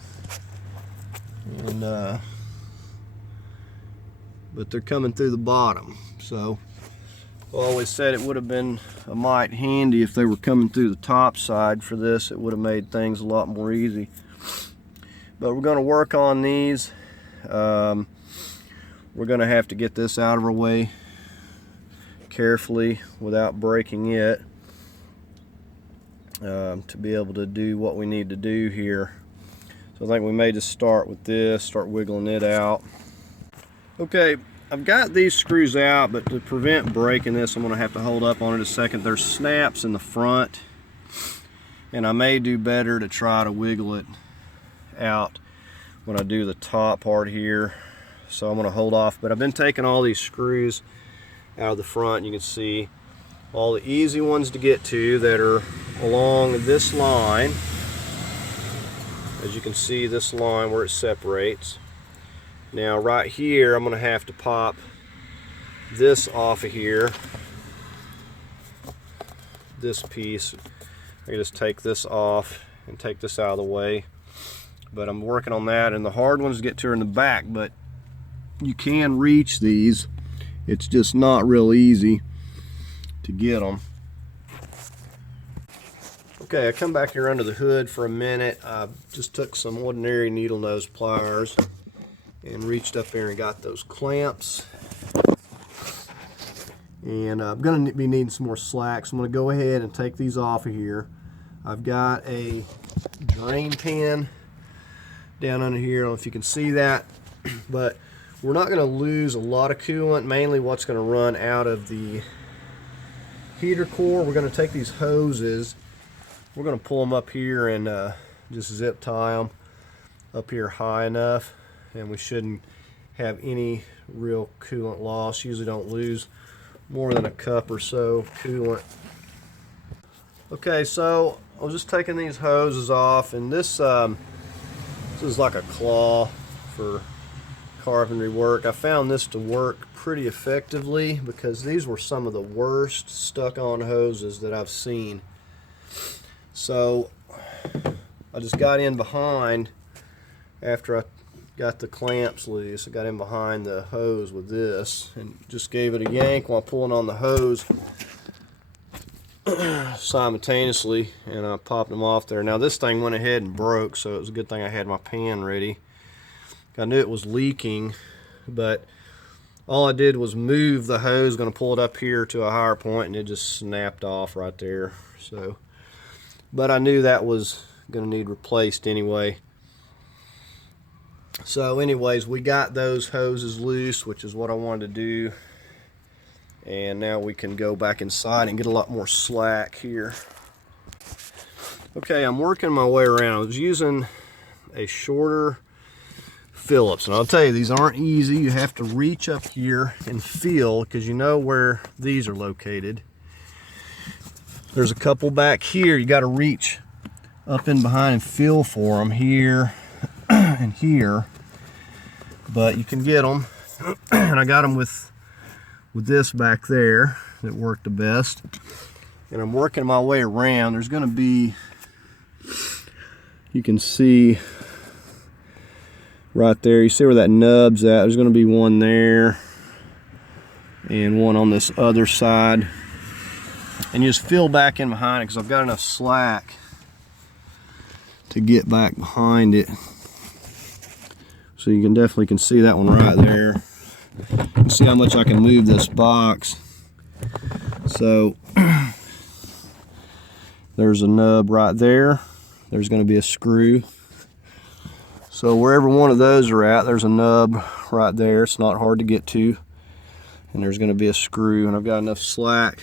and but they're coming through the bottom. So I always said it would have been a mite handy if they were coming through the top side for this. It would have made things a lot more easy. But we're going to work on these. We're going to have to get this out of our way carefully without breaking it to be able to do what we need to do here. So I think we may just start with this, start wiggling it out. Okay, I've got these screws out, but to prevent breaking this, I'm going to have to hold up on it a second. There's snaps in the front, and I may do better to try to wiggle it out when I do the top part here. So I'm going to hold off, but I've been taking all these screws out of the front. You can see all the easy ones to get to that are along this line. As you can see, this line where it separates. Now right here, I'm going to have to pop this off of here this piece. I can just take this off and take this out of the way. But I'm working on that, and the hard ones get to are in the back, but you can reach these. It's just not real easy to get them. Okay, I come back here under the hood for a minute. I just took some ordinary needle nose pliers and reached up there and got those clamps. And I'm going to be needing some more slack, so I'm going to go ahead and take these off of here. I've got a drain pan down under here. I don't know if you can see that, but we're not going to lose a lot of coolant. Mainly what's going to run out of the heater core. We're going to take these hoses, we're going to pull them up here and just zip tie them up here high enough, and we shouldn't have any real coolant loss. Usually don't lose more than a cup or so coolant. Okay, so I was just taking these hoses off, and this is like a claw for carpentry work. I found this to work pretty effectively because these were some of the worst stuck-on hoses that I've seen. So I just got in behind after I got the clamps loose. I got in behind the hose with this and just gave it a yank while pulling on the hose simultaneously, and I popped them off there. Now this thing went ahead and broke, so it was a good thing I had my pan ready. I knew it was leaking, but all I did was move the hose, going to pull it up here to a higher point, and it just snapped off right there. So, but I knew that was going to need replaced anyway. So anyways, we got those hoses loose, which is what I wanted to do. And now we can go back inside and get a lot more slack here. Okay, I'm working my way around. I was using a shorter Phillips, and I'll tell you, these aren't easy. You have to reach up here and feel, because you know where these are located. There's a couple back here. You got to reach up in behind and feel for them here and here, but you can get them. And I got them with this back there that worked the best, and I'm working my way around. There's going to be, you can see right there, you see where that nub's at. There's going to be one there and one on this other side, and you just feel back in behind it because I've got enough slack to get back behind it. So you can definitely see that one right there. You can see how much I can move this box. So there's a nub right there. There's going to be a screw. So wherever one of those are at, there's a nub right there. It's not hard to get to. And there's going to be a screw, and I've got enough slack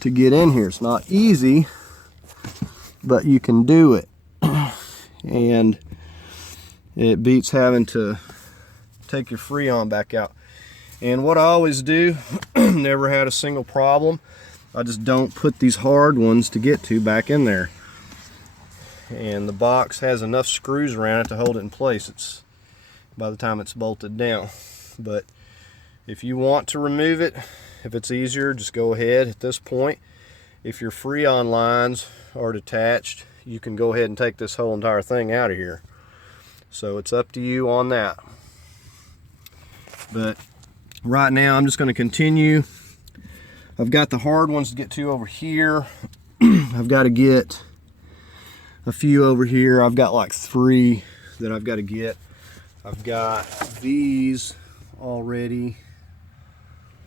to get in here. It's not easy, but you can do it. And it beats having to take your Freon back out. And what I always do, never had a single problem, I just don't put these hard ones to get to back in there. And the box has enough screws around it to hold it in place. It's by the time it's bolted down. But if you want to remove it, if it's easier, just go ahead at this point. If your Freon lines are detached, you can go ahead and take this whole entire thing out of here. So it's up to you on that. But right now I'm just going to continue. I've got the hard ones to get to over here. I've got to get a few over here. I've got like 3 that I've got to get. I've got these already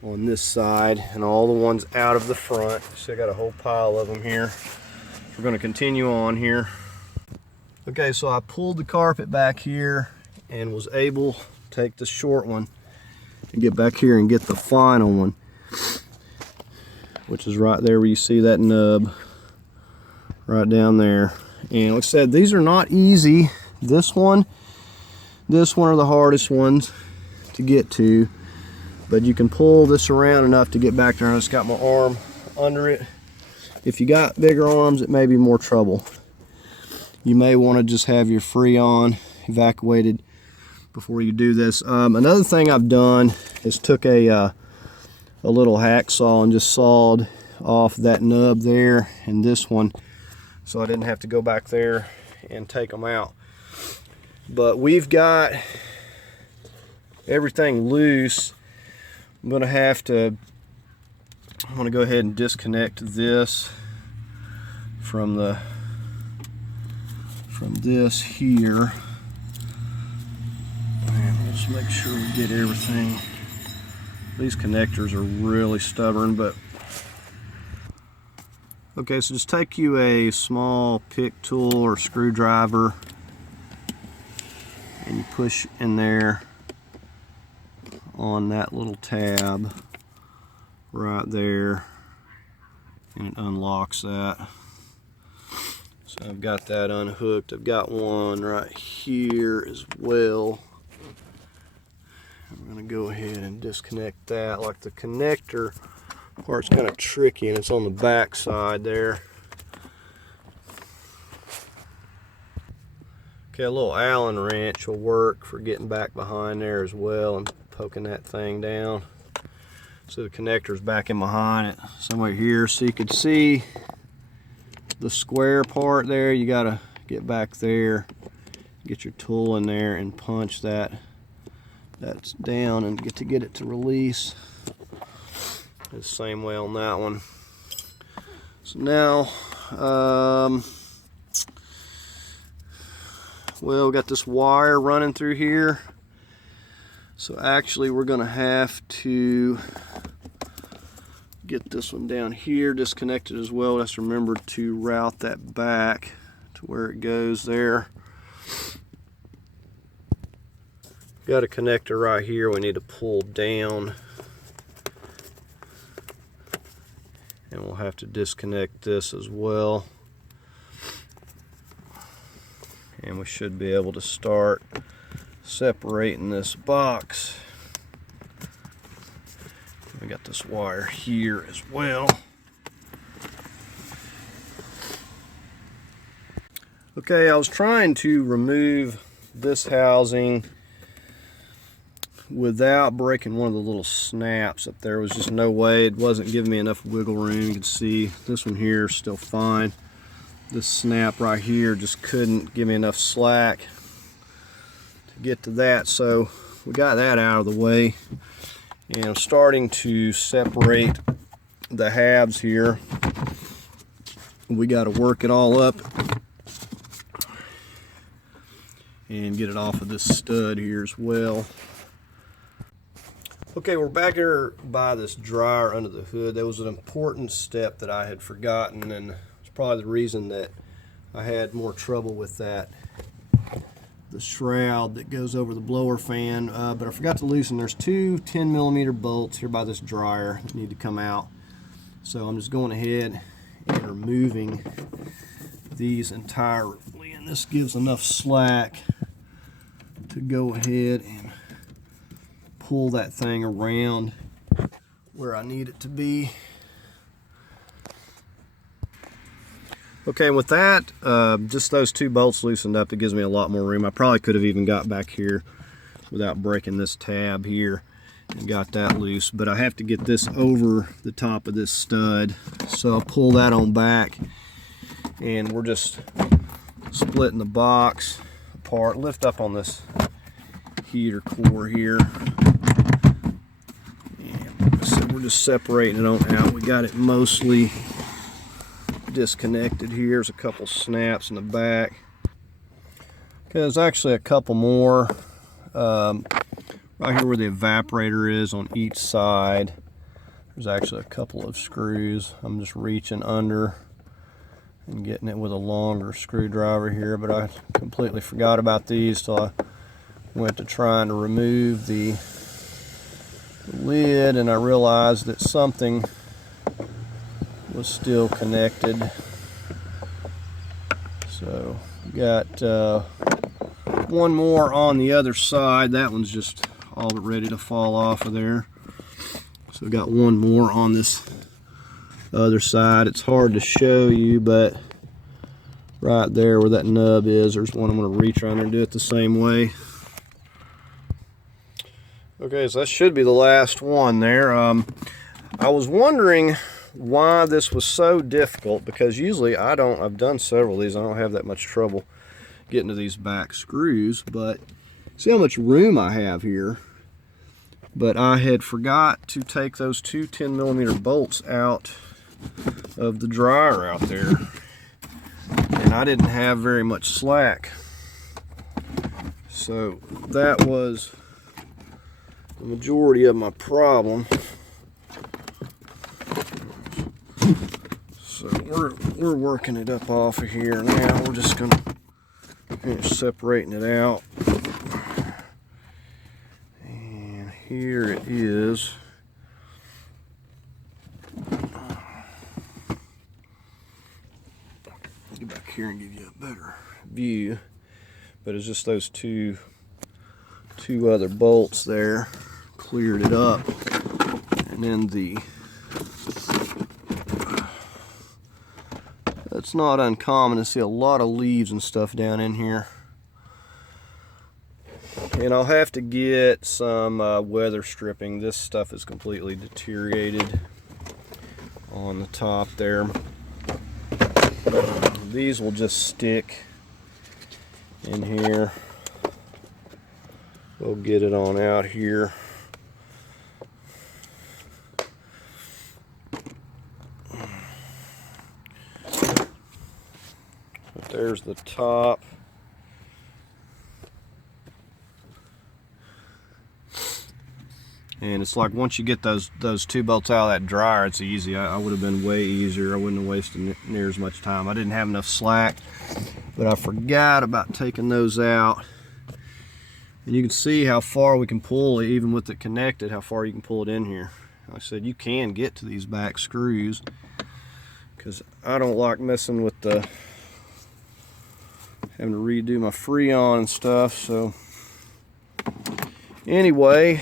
on this side and all the ones out of the front. So I got a whole pile of them here. We're going to continue on here. Okay, so I pulled the carpet back here and was able to take the short one and get back here and get the final one, which is right there where you see that nub right down there. And like I said, these are not easy. This one are the hardest ones to get to, but you can pull this around enough to get back there. I just got my arm under it. If you got bigger arms, it may be more trouble. You may want to just have your Freon evacuated before you do this. Another thing I've done is took a little hacksaw and just sawed off that nub there and this one, so I didn't have to go back there and take them out. But we've got everything loose. I'm going to go ahead and disconnect this from this here. And we'll just make sure we get everything. These connectors are really stubborn, but okay, so just take you a small pick tool or screwdriver and you push in there on that little tab right there, and it unlocks that. So I've got that unhooked. I've got one right here as well. I'm going to go ahead and disconnect that. Like the connector part's kind of tricky and it's on the back side there. Okay, a little Allen wrench will work for getting back behind there as well and poking that thing down. So the connector's back in behind it, somewhere here, so you could see the square part there. You gotta get back there, get your tool in there and punch that's down and get it to release. The same way on that one. So now, well, we got this wire running through here. So actually we're gonna have to get this one down here disconnected as well. Let's remember to route that back to where it goes there. Got a connector right here we need to pull down, and we'll have to disconnect this as well, and we should be able to start separating this box. We got this wire here as well. Okay, I was trying to remove this housing without breaking one of the little snaps up there. Was just no way. It wasn't giving me enough wiggle room. You can see this one here is still fine. This snap right here just couldn't give me enough slack to get to that, so we got that out of the way, and I'm starting to separate the halves here. We got to work it all up and get it off of this stud here as well. Okay, we're back here by this dryer under the hood. That was an important step that I had forgotten, and it's probably the reason that I had more trouble with that, the shroud that goes over the blower fan. But I forgot to loosen. There's two 10mm bolts here by this dryer that need to come out. So I'm just going ahead and removing these entirely, and this gives enough slack to go ahead and pull that thing around where I need it to be. Okay, with that, just those two bolts loosened up, it gives me a lot more room. I probably could have even got back here without breaking this tab here and got that loose, but I have to get this over the top of this stud. So I'll pull that on back, and we're just splitting the box apart. Lift up on this heater core here. So we're just separating it on out. We got it mostly disconnected here. There's a couple snaps in the back. Okay, there's actually a couple more right here where the evaporator is on each side. There's actually a couple of screws. I'm just reaching under and getting it with a longer screwdriver here, but I completely forgot about these till I went to trying to remove the lid, and I realized that something was still connected. So got one more on the other side. That one's just all but ready to fall off of there. So got one more on this other side. It's hard to show you, but right there where that nub is, there's one. I'm going to reach around there and do it the same way. Okay, so that should be the last one there. I was wondering why this was so difficult, because usually I've done several of these, I don't have that much trouble getting to these back screws, but see how much room I have here. But I had forgot to take those two 10mm bolts out of the dryer out there, and I didn't have very much slack, so that was the majority of my problem. So we're working it up off of here now. We're just gonna finish separating it out, and here it is. Get back here and give you a better view, but it's just those two other bolts there cleared it up, and then it's not uncommon to see a lot of leaves and stuff down in here, and I'll have to get some weather stripping. This stuff is completely deteriorated on the top there. These will just stick in here. We'll get it on out here. But there's the top. And it's like once you get those two bolts out of that dryer, it's easy. I would have been way easier. I wouldn't have wasted near as much time. I didn't have enough slack, but I forgot about taking those out. And you can see how far we can pull it, even with it connected, how far you can pull it in here. Like I said, you can get to these back screws, because I don't like messing with having to redo my Freon and stuff. So anyway,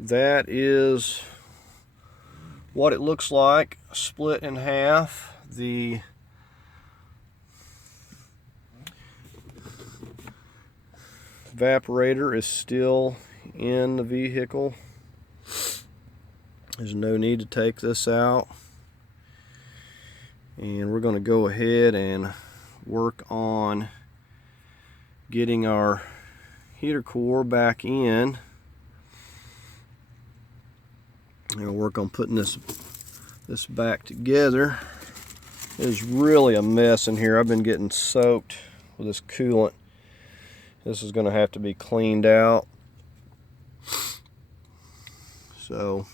that is what it looks like, split in half. The evaporator is still in the vehicle. There's no need to take this out, and we're going to go ahead and work on getting our heater core back in, and we'll work on putting this back together. It's really a mess in here. I've been getting soaked with this coolant. This is going to have to be cleaned out. So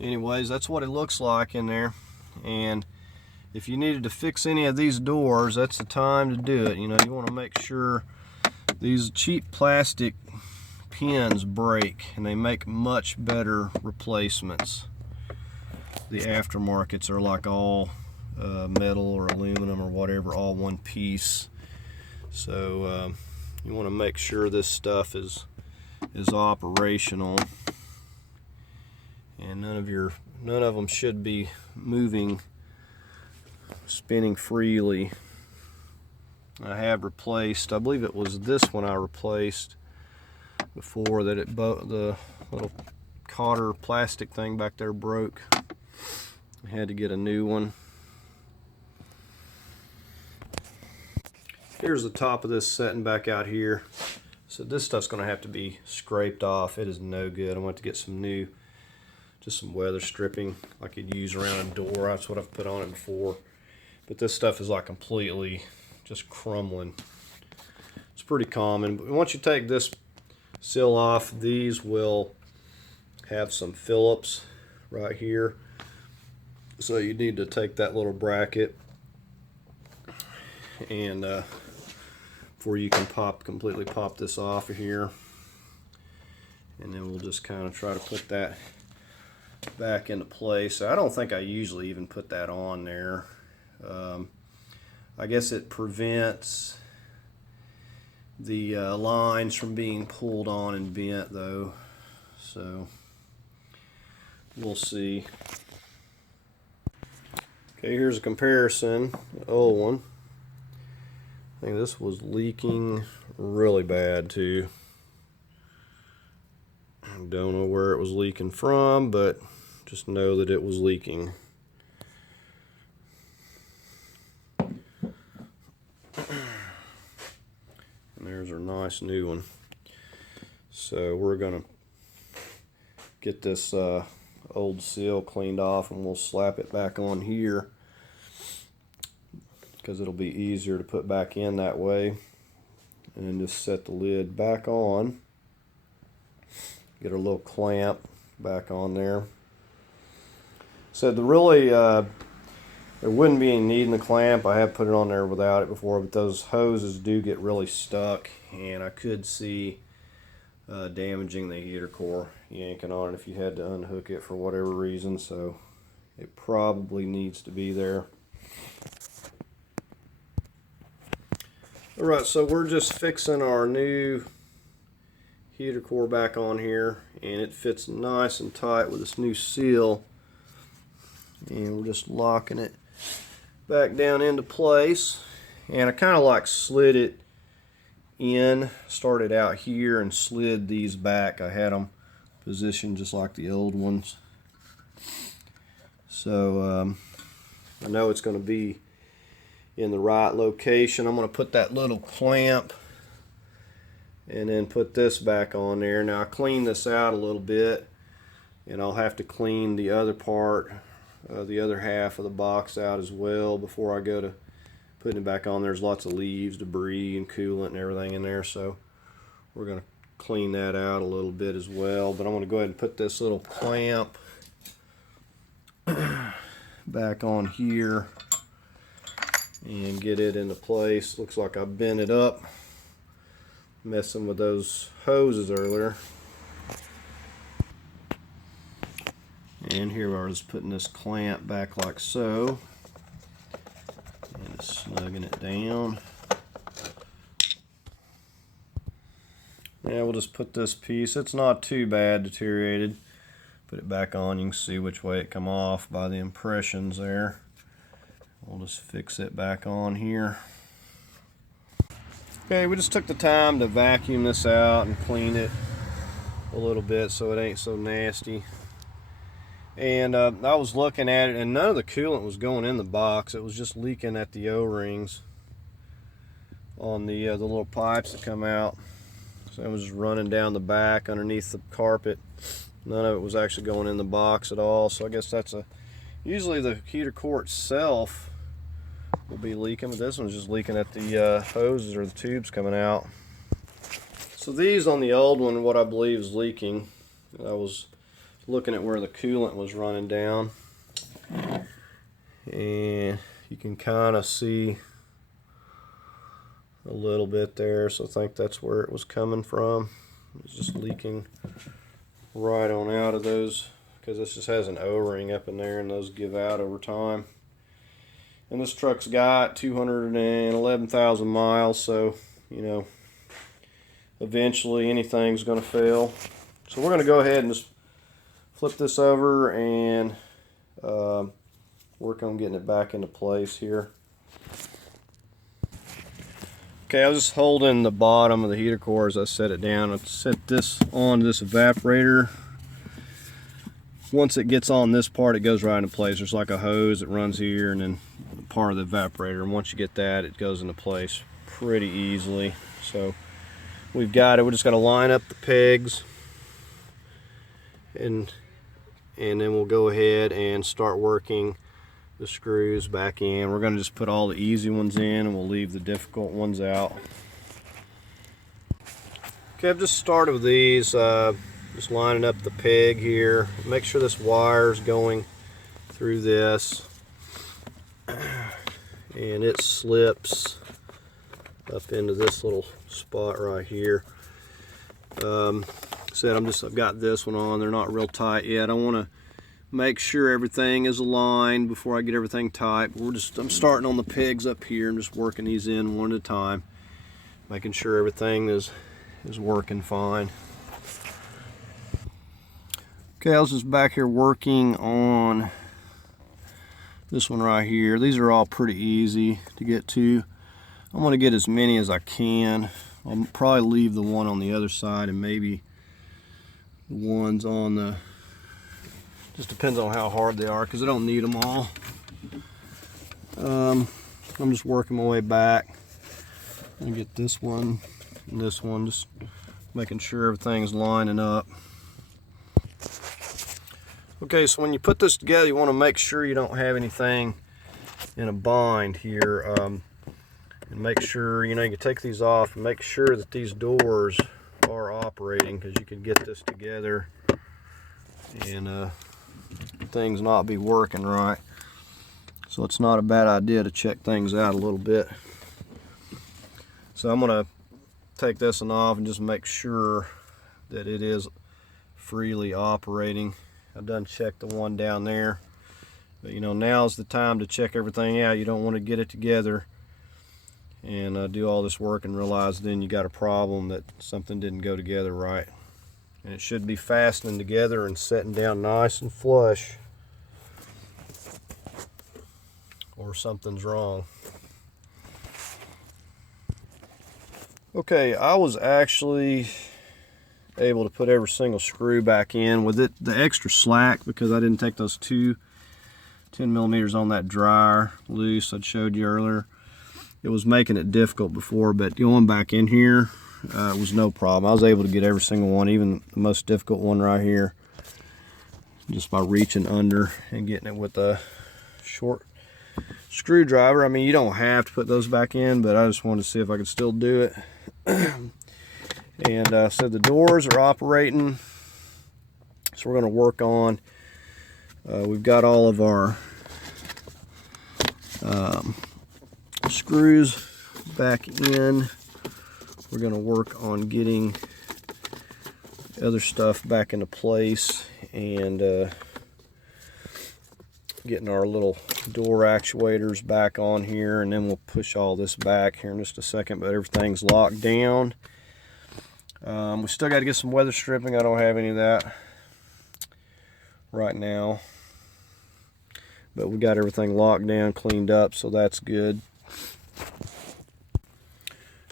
anyways, that's what it looks like in there. And if you needed to fix any of these doors, that's the time to do it. You know, you want to make sure these cheap plastic pins break, and they make much better replacements. The aftermarkets are like all metal or aluminum or whatever, all one piece. So you want to make sure this stuff is operational, and none of them should be moving, spinning freely. I have replaced, I believe it was this one I replaced before that the little cotter plastic thing back there broke. I had to get a new one. Here's the top of this setting back out here. So this stuff's going to have to be scraped off. It is no good. I want to get some new, just some weather stripping like you'd use around a door. That's what I've put on it before. But this stuff is like completely just crumbling. It's pretty common. But once you take this seal off, these will have some Phillips right here. So you need to take that little bracket and before you can completely pop this off of here, and then we'll just kind of try to put that back into place. I don't think I usually even put that on there. I guess it prevents the lines from being pulled on and bent though, so we'll see. Okay, here's a comparison. The old one, I think this was leaking really bad too. Don't know where it was leaking from, but just know that it was leaking. And there's our nice new one. So we're gonna get this old seal cleaned off, and we'll slap it back on here because it'll be easier to put back in that way. And then just set the lid back on. Get our little clamp back on there. So there wouldn't be any need in the clamp. I have put it on there without it before, but those hoses do get really stuck, and I could see damaging the heater core yanking on it if you had to unhook it for whatever reason. So it probably needs to be there. Alright, so we're just fixing our new heater core back on here, and it fits nice and tight with this new seal, and we're just locking it back down into place. And I kind of like slid it in, started out here and slid these back. I had them positioned just like the old ones, so I know it's going to be in the right location. I'm going to put that little clamp and then put this back on there. Now I cleaned this out a little bit, and I'll have to clean the other part, the other half of the box out as well before I go to putting it back on. There's lots of leaves, debris, and coolant and everything in there, so we're going to clean that out a little bit as well. But I'm going to go ahead and put this little clamp back on here and get it into place. Looks like I bent it up messing with those hoses earlier. And here we are, just putting this clamp back like so, and just snugging it down. Now we'll just put this piece, it's not too bad deteriorated, put it back on. You can see which way it come off by the impressions there. We'll just fix it back on here. Okay, we just took the time to vacuum this out and clean it a little bit so it ain't so nasty. And I was looking at it, and none of the coolant was going in the box. It was just leaking at the O-rings on the little pipes that come out. So it was just running down the back underneath the carpet. None of it was actually going in the box at all. So I guess that's usually the heater core itself will be leaking, but this one's just leaking at the hoses or the tubes coming out. So these on the old one, what I believe is leaking, I was looking at where the coolant was running down, and you can kind of see a little bit there, so I think that's where it was coming from. It was just leaking right on out of those, because this just has an O-ring up in there, and those give out over time. And this truck's got 211,000 miles, so you know, eventually anything's going to fail. So we're going to go ahead and just flip this over and work on getting it back into place here. Okay, I was just holding the bottom of the heater core as I set it down. I set this on this evaporator. Once it gets on this part, it goes right into place. There's like a hose that runs here, and then part of the evaporator, and once you get that, it goes into place pretty easily. So we've got it. We just got to line up the pegs, and then we'll go ahead and start working the screws back in. We're going to just put all the easy ones in, and we'll leave the difficult ones out. Okay, I've just started with these, just lining up the peg here. Make sure this wire's going through this, and it slips up into this little spot right here. I've got this one on. They're not real tight yet. I want to make sure everything is aligned before I get everything tight. I'm starting on the pegs up here and just working these in one at a time, making sure everything is working fine. Okay, I was just back here working on this one right here. These are all pretty easy to get to. I'm going to get as many as I can. I'll probably leave the one on the other side and maybe the ones on the, just depends on how hard they are, because I don't need them all. I'm just working my way back. I get this one and this one, just making sure everything's lining up. Okay, so when you put this together, you want to make sure you don't have anything in a bind here, and make sure, you can take these off and make sure that these doors are operating, because you can get this together and things not be working right. So it's not a bad idea to check things out a little bit. So I'm going to take this one off and just make sure that it is freely operating. I've done checked the one down there, but now's the time to check everything out. You don't want to get it together and do all this work and realize then you got a problem, that something didn't go together right. And it should be fastening together and setting down nice and flush, or something's wrong. Okay, I was actually able to put every single screw back in with it, the extra slack, because I didn't take those two 10mm on that dryer loose I showed you earlier. It was making it difficult before, but going back in here was no problem. I was able to get every single one, even the most difficult one right here, just by reaching under and getting it with a short screwdriver. I mean, you don't have to put those back in, but I just wanted to see if I could still do it. And so the doors are operating, so we're going to work on, we've got all of our screws back in. We're going to work on getting other stuff back into place and getting our little door actuators back on here, and then we'll push all this back here in just a second, but everything's locked down. We still got to get some weather stripping. I don't have any of that right now, but we got everything locked down, cleaned up, so that's good.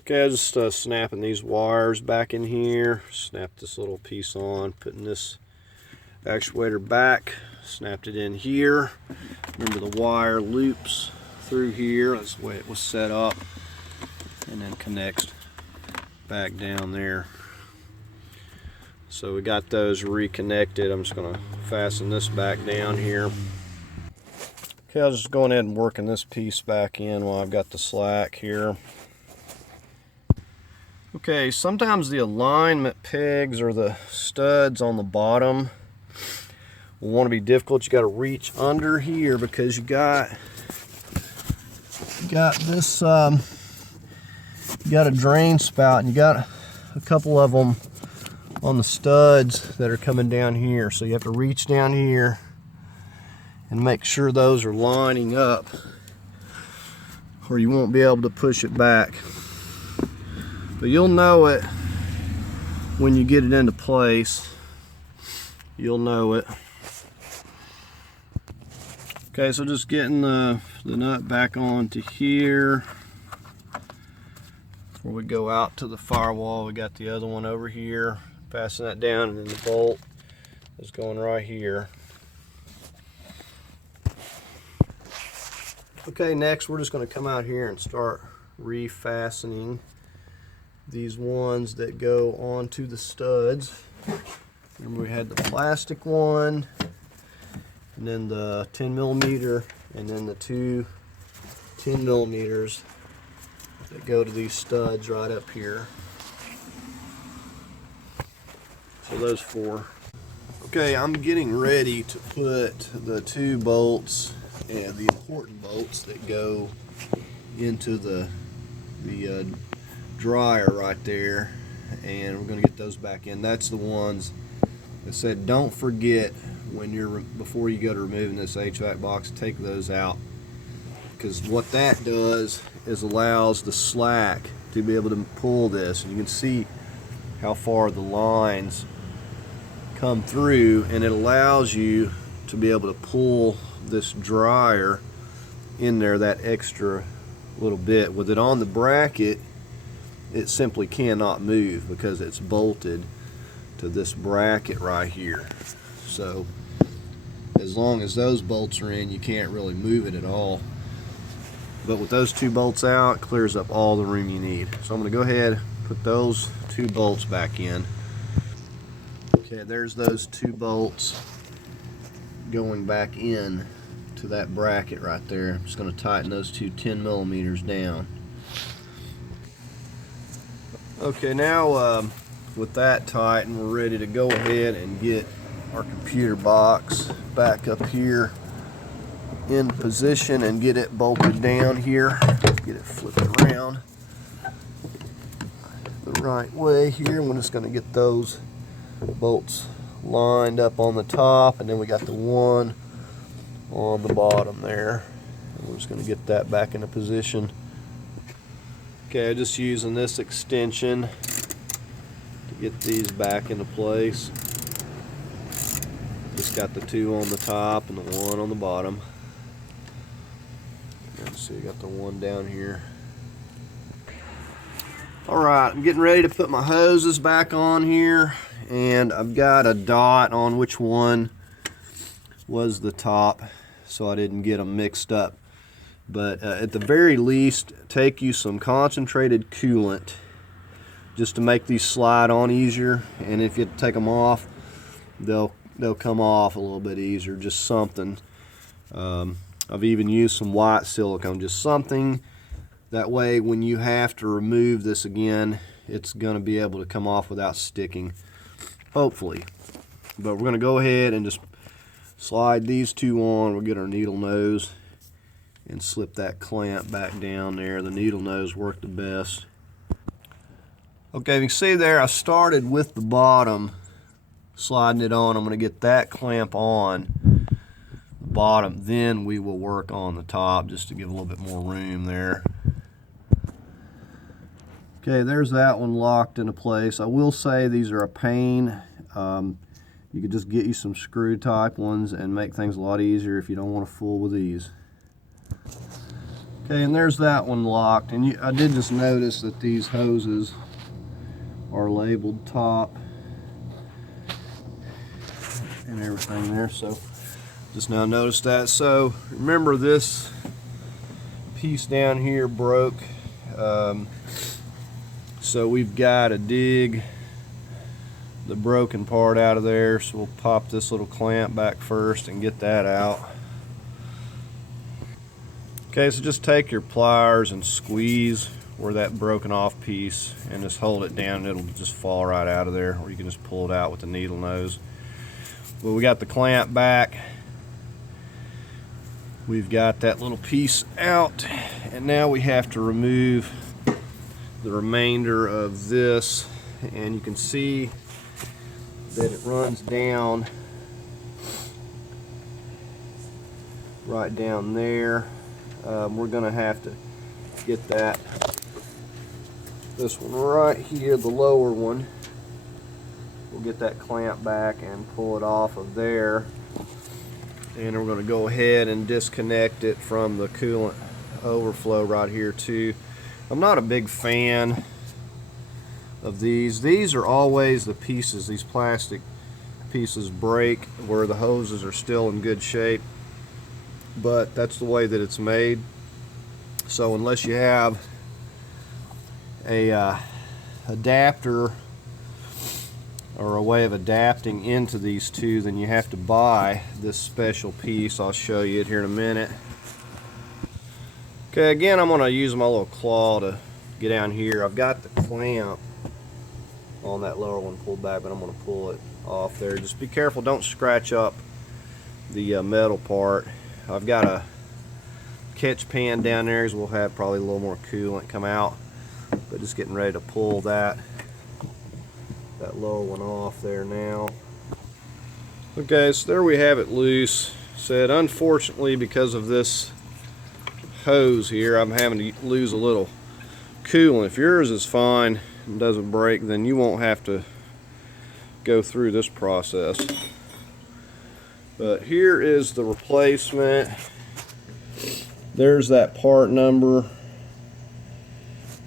Okay, I just snapping these wires back in here, snap this little piece on, putting this actuator back, snapped it in here. Remember, the wire loops through here, that's the way it was set up, and then connects back down there. So we got those reconnected. I'm just going to fasten this back down here. Okay, I was just going ahead and working this piece back in while I've got the slack here. Okay, sometimes the alignment pegs or the studs on the bottom will want to be difficult. You got to reach under here, because you got this you got a drain spout, and you got a couple of them on the studs that are coming down here, so you have to reach down here and make sure those are lining up, or you won't be able to push it back. But you'll know it when you get it into place. You'll know it. Okay, so just getting the nut back onto here. Before we go out to the firewall, we got the other one over here. Passing that down, and then the bolt is going right here. Okay, next we're just going to come out here and start refastening these ones that go onto the studs. Remember, we had the plastic one, and then the 10mm, and then the two 10mm that go to these studs right up here. So those four. Okay, I'm getting ready to put the two bolts and the important bolts that go into the dryer right there, and we're going to get those back in. That's the ones that said don't forget when you're, before you go to removing this HVAC box, take those out, because what that does is allows the slack to be able to pull this, and you can see how far the lines come through, and it allows you to be able to pull this dryer in there that extra little bit. With it on the bracket, it simply cannot move because it's bolted to this bracket right here. So as long as those bolts are in, you can't really move it at all. But with those 2 bolts out, it clears up all the room you need. So I'm going to go ahead and put those 2 bolts back in. Okay, there's those 2 bolts going back in to that bracket right there. I'm just going to tighten those 2 10mm down. Okay, now with that tightened, we're ready to go ahead and get our computer box back up here in position and get it bolted down here. Get it flipped around the right way here. We're just going to get those bolts lined up on the top, and then we got the one on the bottom there. And we're just going to get that back into position. Okay, I'm just using this extension to get these back into place. Just got the 2 on the top and the 1 on the bottom. Let's see, I got the 1 down here. Alright, I'm getting ready to put my hoses back on here, and I've got a dot on which one was the top so I didn't get them mixed up. But at the very least, take you some concentrated coolant just to make these slide on easier, and if you take them off, they'll come off a little bit easier. Just something. I've even used some white silicone, just something that way when you have to remove this again, it's going to be able to come off without sticking, hopefully. But we're going to go ahead and just slide these 2 on. We'll get our needle nose and slip that clamp back down there. The needle nose worked the best. Okay, you can see there I started with the bottom, sliding it on. I'm going to get that clamp on the bottom, then we will work on the top just to give a little bit more room there. Okay, there's that one locked into place. I will say these are a pain. You could just get you some screw type ones and make things a lot easier if you don't want to fool with these. Okay, and there's that one locked. And I did just notice that these hoses are labeled top and everything there, so just now noticed that. So remember, this piece down here broke, so we've got to dig the broken part out of there. So we'll pop this little clamp back first and get that out. Okay, so just take your pliers and squeeze where that broken off piece and just hold it down, and it'll just fall right out of there, or you can just pull it out with the needle nose. Well, we got the clamp back, we've got that little piece out, and now we have to remove the remainder of this, and you can see that it runs down right down there. We're gonna have to get this one right here, the lower one. We'll get that clamp back and pull it off of there, and we're going to go ahead and disconnect it from the coolant overflow right here too. I'm not a big fan of these. These are always the pieces, these plastic pieces break where the hoses are still in good shape, but that's the way that it's made. So unless you have a adapter or a way of adapting into these two, then you have to buy this special piece. I'll show you it here in a minute. Okay, again, I'm going to use my little claw to get down here. I've got the clamp on that lower one pulled back, but I'm going to pull it off there. Just be careful, don't scratch up the metal part. I've got a catch pan down there, as we'll have probably a little more coolant come out, but just getting ready to pull that lower one off there now. Okay, so there we have it loose. Said unfortunately, because of this hose here, I'm having to lose a little coolant. If yours is fine and doesn't break, then you won't have to go through this process. But here is the replacement. There's that part number,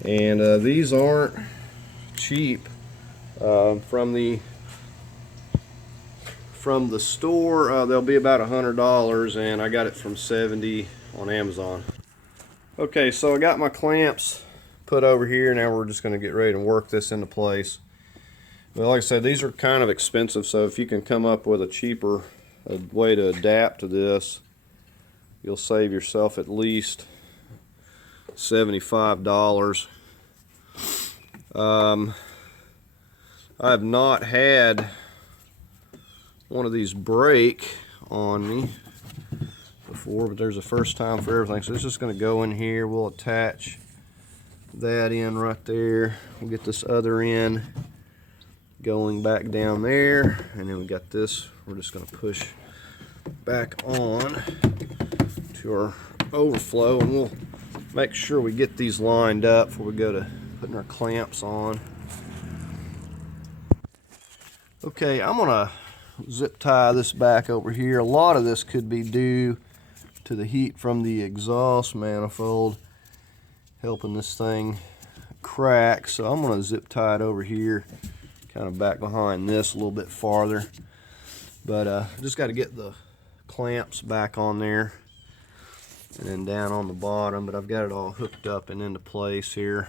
and these aren't cheap. From the from the store. They'll be about $100, and I got it from $70 on Amazon. Okay, so I got my clamps put over here. Now we're just going to get ready to work this into place. But like I said, these are kind of expensive, so if you can come up with a cheaper way to adapt to this, you'll save yourself at least $75. I have not had one of these break on me before, but there's a first time for everything. So it's just going to go in here. We'll attach that in right there. We'll get this other end going back down there, and then we got this. We're just going to push back on to our overflow, and we'll make sure we get these lined up before we go to putting our clamps on. Okay, I'm gonna zip tie this back over here. A lot of this could be due to the heat from the exhaust manifold helping this thing crack, so I'm gonna zip tie it over here, kind of back behind this a little bit farther. But just got to get the clamps back on there and then down on the bottom, but I've got it all hooked up and into place here.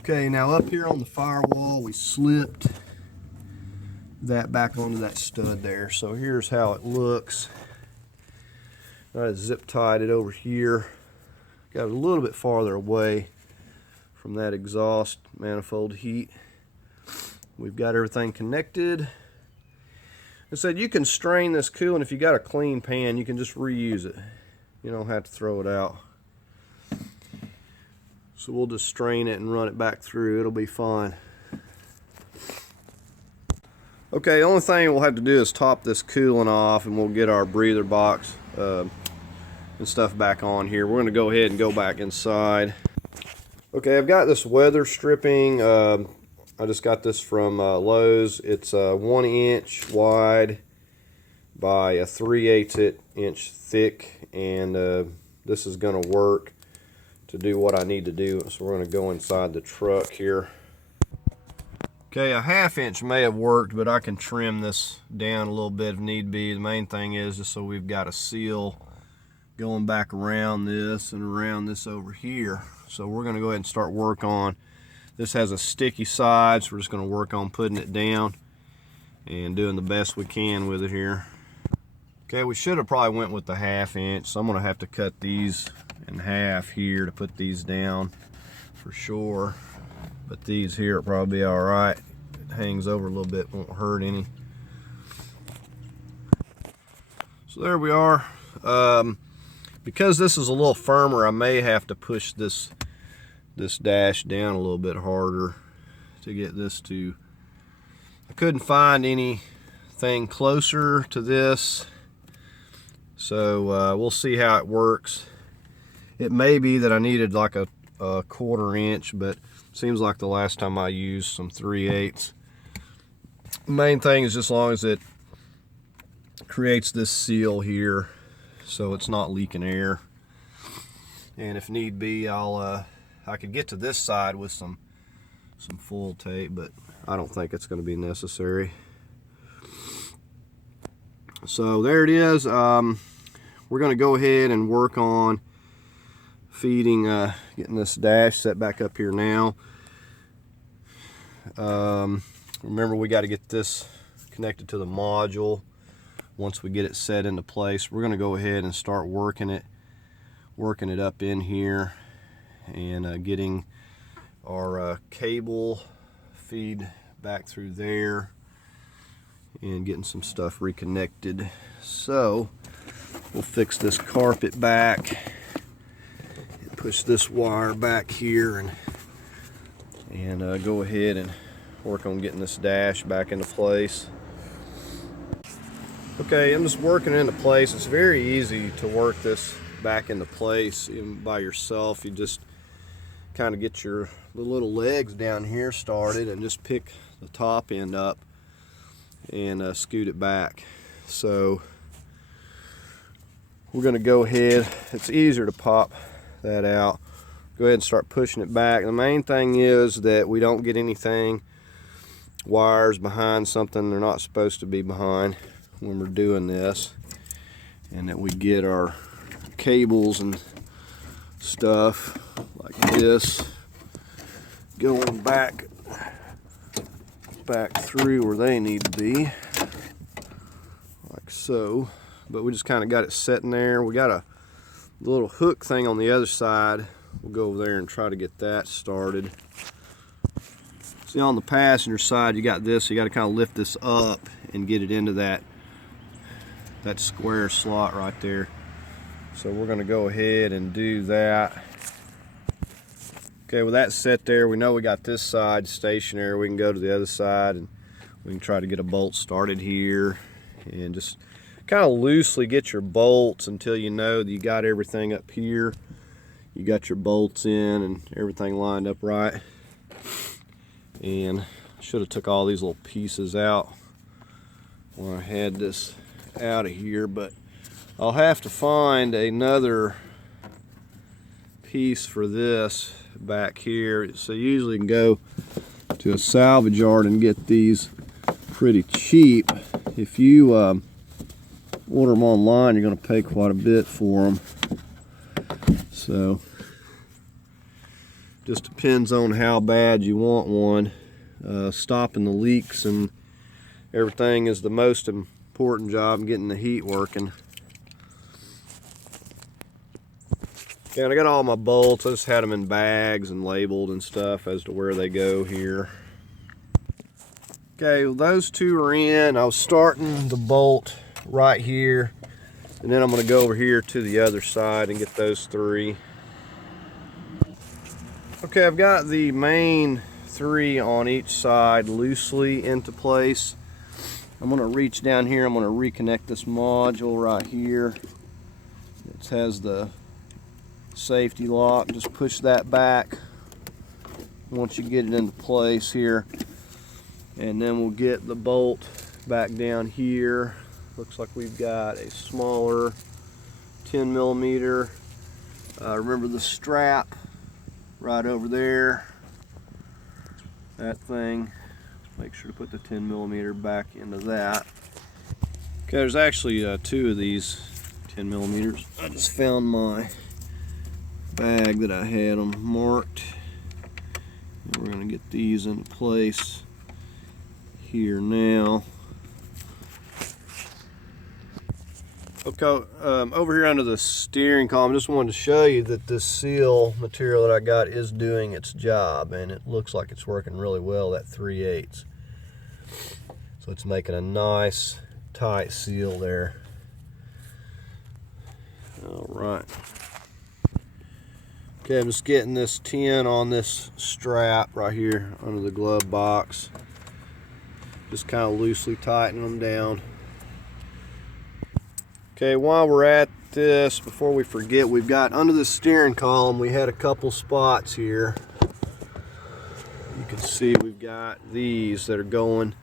Okay, now up here on the firewall, we slipped that back onto that stud there. So here's how it looks. I zip tied it over here. Got it a little bit farther away from that exhaust manifold heat. We've got everything connected. I said you can strain this coolant. If you got a clean pan, you can just reuse it. You don't have to throw it out. So we'll just strain it and run it back through. It'll be fine. Okay, the only thing we'll have to do is top this coolant off, and we'll get our breather box and stuff back on here. We're going to go ahead and go back inside. Okay, I've got this weather stripping. I just got this from Lowe's. It's 1 inch wide by a 3/8 inch thick, and this is going to work to do what I need to do. So we're going to go inside the truck here. Okay, a 1/2 inch may have worked, but I can trim this down a little bit if need be. The main thing is just so we've got a seal going back around this and around this over here. So we're going to go ahead and start work on. This has a sticky side, so we're just going to work on putting it down and doing the best we can with it here. Okay, we should have probably went with the 1/2 inch, so I'm going to have to cut these in half here to put these down for sure. But these here will probably be all right. It hangs over a little bit, won't hurt any. So there we are. Because this is a little firmer, I may have to push this dash down a little bit harder to get this to. I couldn't find anything closer to this, so we'll see how it works. It may be that I needed like a 1/4 inch, but seems like the last time I used some 3/8. Main thing is just as long as it creates this seal here so it's not leaking air, and if need be, I could get to this side with some full tape, but I don't think it's going to be necessary. So there it is. We're going to go ahead and work on feeding, getting this dash set back up here now. Remember, we got to get this connected to the module. Once we get it set into place, we're going to go ahead and start working it up in here, and getting our cable feed back through there and getting some stuff reconnected. So we'll fix this carpet back and push this wire back here, and go ahead and work on getting this dash back into place. Okay, I'm just working it into place. It's very easy to work this back into place even by yourself. You just kind of get the little legs down here started and just pick the top end up and scoot it back. So we're going to go ahead. It's easier to pop that out. Go ahead and start pushing it back. The main thing is that we don't get anything wires behind something they're not supposed to be behind when we're doing this, and that we get our cables and stuff like this going back through where they need to be, like so. But we just kind of got it sitting there. We got a little hook thing on the other side. We'll go over there and try to get that started. See, on the passenger side you got this, so you got to kind of lift this up and get it into that square slot right there. So we're going to go ahead and do that. Okay, with that set there, we know we got this side stationary. We can go to the other side and we can try to get a bolt started here, and just kind of loosely get your bolts until you know that you got everything up here. You got your bolts in and everything lined up right. And I should have took all these little pieces out when I had this out of here, but I'll have to find another piece for this back here. So usually you can go to a salvage yard and get these pretty cheap. If you order them online, you're going to pay quite a bit for them. So just depends on how bad you want one. Stopping the leaks and everything is the most important job, getting the heat working. Okay, and I got all my bolts. I just had them in bags and labeled and stuff as to where they go here. Okay, well, those two are in. I was starting the bolt right here, and then I'm going to go over here to the other side and get those three. Okay, I've got the main three on each side loosely into place. I'm going to reach down here. I'm going to reconnect this module right here. It has the safety lock. Just push that back once you get it into place here, and then we'll get the bolt back down here. Looks like we've got a smaller 10 millimeter. Remember the strap right over there, that thing. Make sure to put the 10 millimeter back into that. Okay, there's actually two of these 10 millimeters. I just found my bag that I had them marked, and we're going to get these into place here now. Okay, over here under the steering column, just wanted to show you that this seal material that I got is doing its job, and it looks like it's working really well, that 3/8. So it's making a nice tight seal there. All right. Okay, I'm just getting this 10 on this strap right here under the glove box. Just kind of loosely tighten them down. Okay, while we're at this, before we forget, we've got under the steering column, we had a couple spots here. You can see we've got these that are going,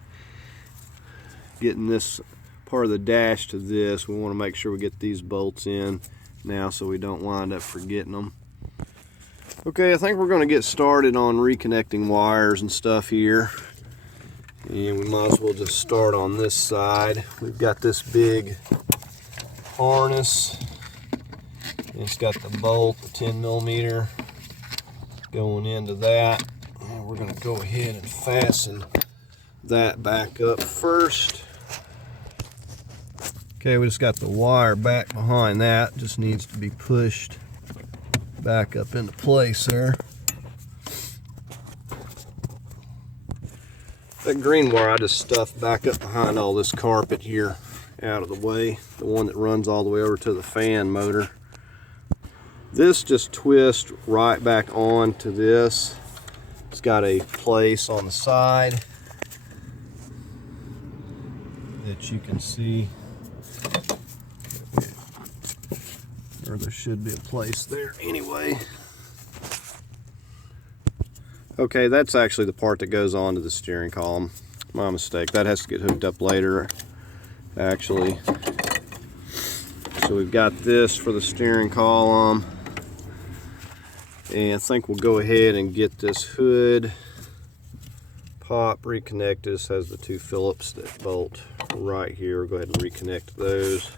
getting this part of the dash to this. We want to make sure we get these bolts in now so we don't wind up forgetting them. Okay, I think we're going to get started on reconnecting wires and stuff here. And we might as well just start on this side. We've got this big harness. It's got the bolt, the 10 millimeter going into that. And we're going to go ahead and fasten that back up first. Okay, we just got the wire back behind that. Just needs to be pushed back up into place there. That green wire I just stuffed back up behind all this carpet here, out of the way, the one that runs all the way over to the fan motor. This just twists right back on to this. It's got a place on the side that you can see, or there should be a place there anyway. Okay, that's actually the part that goes onto the steering column. My mistake. That has to get hooked up later, actually. So we've got this for the steering column. And I think we'll go ahead and get this hood pop reconnected. This has the 2 Phillips that bolt right here. We'll go ahead and reconnect those.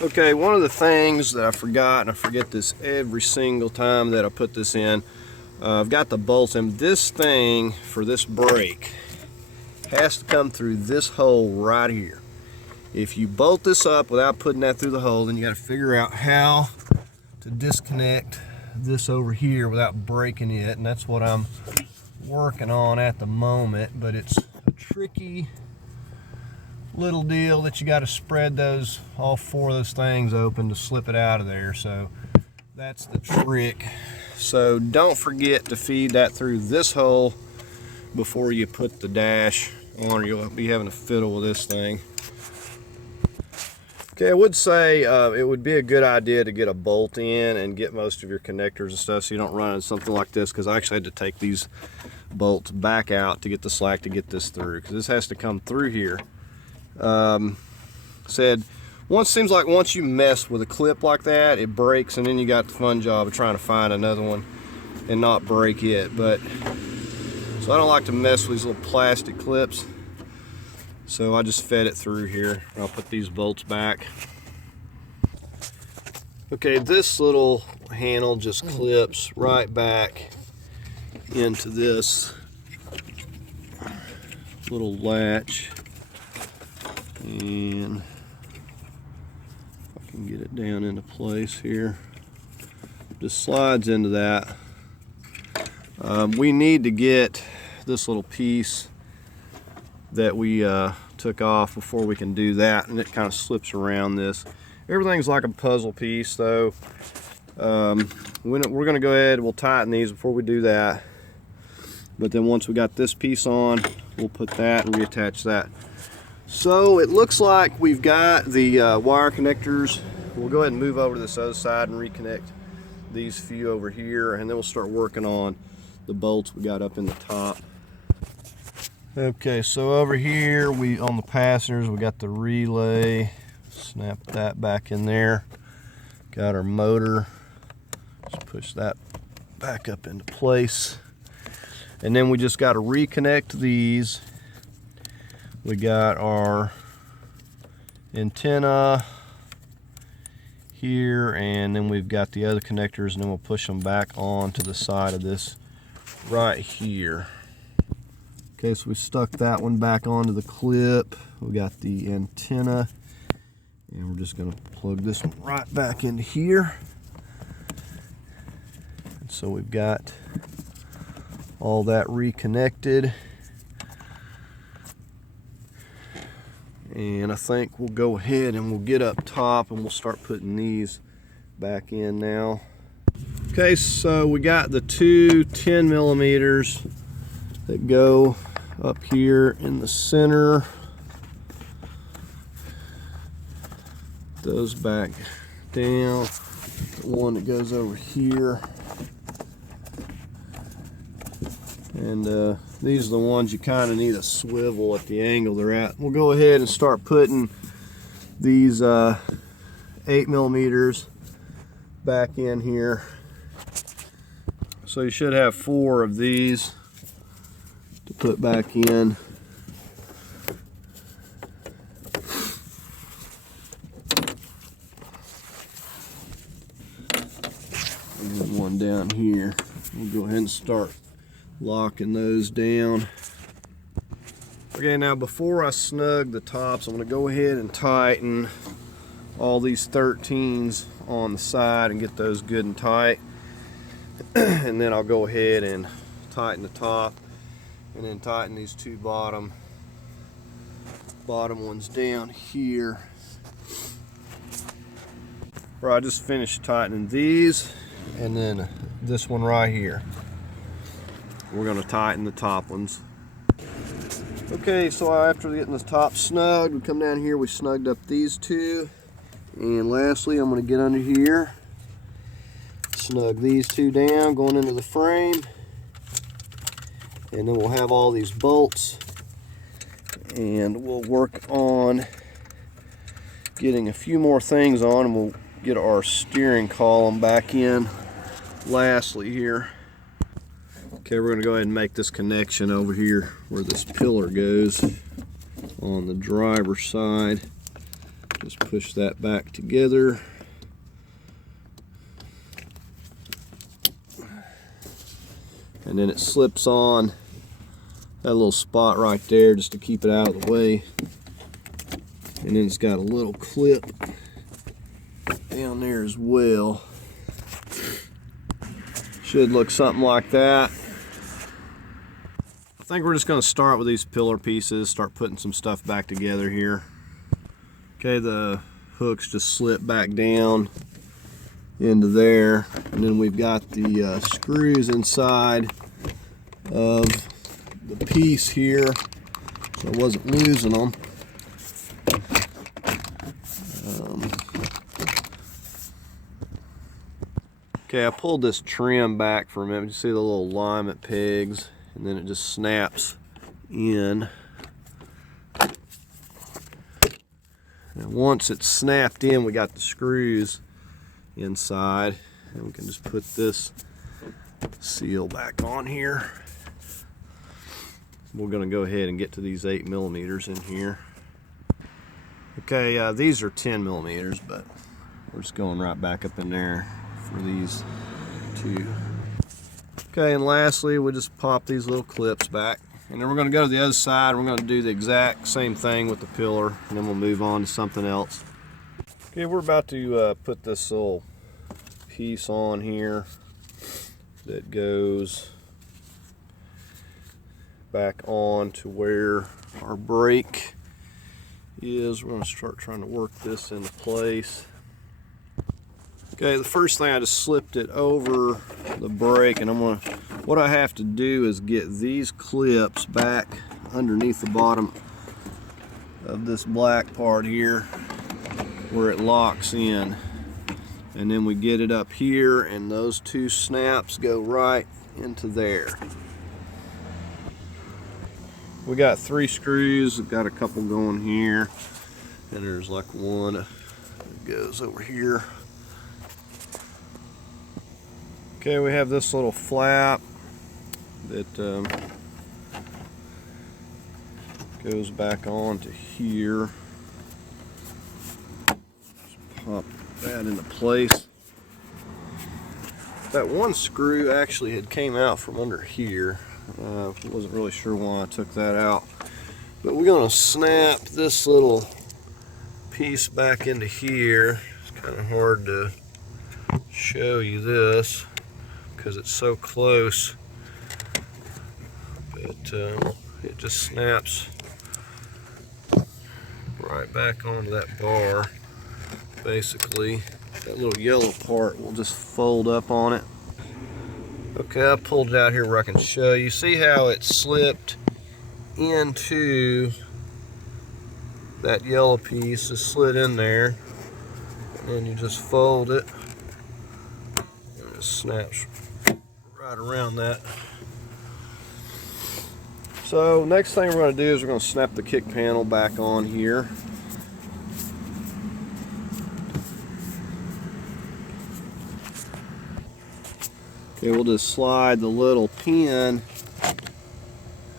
Okay, one of the things that I forgot, and I forget this every single time that I put this in, I've got the bolts in. This thing for this brake has to come through this hole right here. If you bolt this up without putting that through the hole, then you got to figure out how to disconnect this over here without breaking it, and that's what I'm working on at the moment. But it's a tricky little deal that you got to spread those, all 4 of those things open to slip it out of there. So that's the trick. So don't forget to feed that through this hole before you put the dash on, or you'll be having to fiddle with this thing. Okay, I would say it would be a good idea to get a bolt in and get most of your connectors and stuff so you don't run into something like this, because I actually had to take these bolts back out to get the slack to get this through, because this has to come through here. Seems like once you mess with a clip like that, it breaks, and then you got the fun job of trying to find another one and not break it. But so I don't like to mess with these little plastic clips, so I just fed it through here. I'll put these bolts back. Okay, this little handle just clips right back into this little latch, and if I can get it down into place here, just slides into that. We need to get this little piece that we took off before we can do that, and it kind of slips around this. Everything's like a puzzle piece though. We're going to go ahead, we'll tighten these before we do that, but then once we got this piece on, we'll put that and reattach that. So it looks like we've got the wire connectors. We'll go ahead and move over to this other side and reconnect these few over here, and then we'll start working on the bolts we got up in the top. Okay, so over here on the fasteners, we got the relay. Snap that back in there. Got our motor. Just push that back up into place. And then we just got to reconnect these. We got our antenna here, and then we've got the other connectors, and then we'll push them back onto the side of this right here. Okay, so we stuck that one back onto the clip. We got the antenna, and we're just going to plug this one right back into here. And so we've got all that reconnected. And I think we'll go ahead and we'll get up top and we'll start putting these back in now. Okay, so we got the 2 10 millimeters that go up here in the center. Those back down. The one that goes over here. And these are the ones you kind of need a swivel at the angle they're at. We'll go ahead and start putting these 8 millimeters back in here. So you should have 4 of these to put back in. And then one down here. We'll go ahead and start locking those down. Okay, now before I snug the tops, I'm going to go ahead and tighten all these 13s on the side and get those good and tight. And then I'll go ahead and tighten the top, and then tighten these 2 bottom ones down here. Right, I just finished tightening these, and then this one right here. We're going to tighten the top ones. Okay, so after getting the top snugged, we come down here, we snugged up these 2. And lastly, I'm going to get under here, snug these 2 down, going into the frame. And then we'll have all these bolts. And we'll work on getting a few more things on, and we'll get our steering column back in lastly here. Okay, we're going to go ahead and make this connection over here where this pillar goes on the driver's side. Just push that back together. And then it slips on that little spot right there just to keep it out of the way. And then it's got a little clip down there as well. Should look something like that. I think we're just going to start with these pillar pieces, start putting some stuff back together here. Okay, the hooks just slip back down into there, and then we've got the screws inside of the piece here, so I wasn't losing them. Okay, I pulled this trim back for a minute. You see the little alignment pegs, and then it just snaps in. And once it's snapped in, we got the screws inside, and we can just put this seal back on here. We're going to go ahead and get to these 8mm in here. Okay, these are 10mm, but we're just going right back up in there for these two. Okay, and lastly, we'll just pop these little clips back, and then we're going to go to the other side. We're going to do the exact same thing with the pillar, and then we'll move on to something else. Okay, we're about to put this little piece on here that goes back on to where our brake is. We're going to start trying to work this into place. Okay, the first thing, I just slipped it over the brake, and what I have to do is get these clips back underneath the bottom of this black part here where it locks in, and then we get it up here, and those two snaps go right into there. We got 3 screws. We've got a couple going here, and there's like one that goes over here. Okay, we have this little flap that goes back on to here. Just pop that into place. That one screw actually had came out from under here. Wasn't really sure why I took that out. But we're going to snap this little piece back into here. It's kind of hard to show you this because it's so close, but it just snaps right back onto that bar. Basically, that little yellow part will just fold up on it. Okay, I pulled it out here where I can show you. See how it slipped into that yellow piece, just slid in there, and then you just fold it, and it snaps right around that. So next thing we're going to do is we're going to snap the kick panel back on here. Okay, we'll just slide the little pin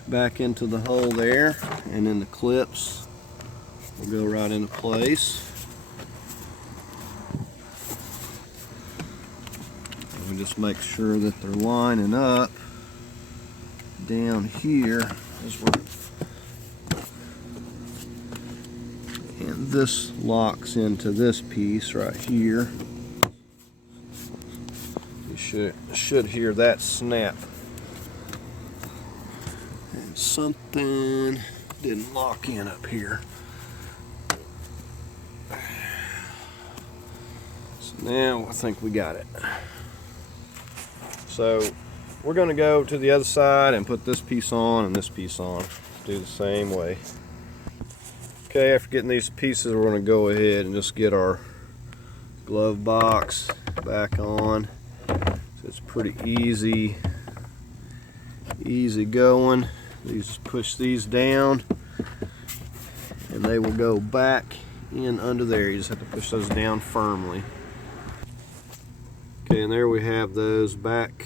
back into the hole there, and then the clips will go right into place. And we just make sure that they're lining up down here as we're, and this locks into this piece right here. You should hear that snap. And something didn't lock in up here. So now I think we got it. So we're going to go to the other side and put this piece on and this piece on. Do the same way. Okay, after getting these pieces, we're going to go ahead and just get our glove box back on. So it's pretty easy going. You just push these down and they will go back in under there. You just have to push those down firmly. Okay, and there we have those back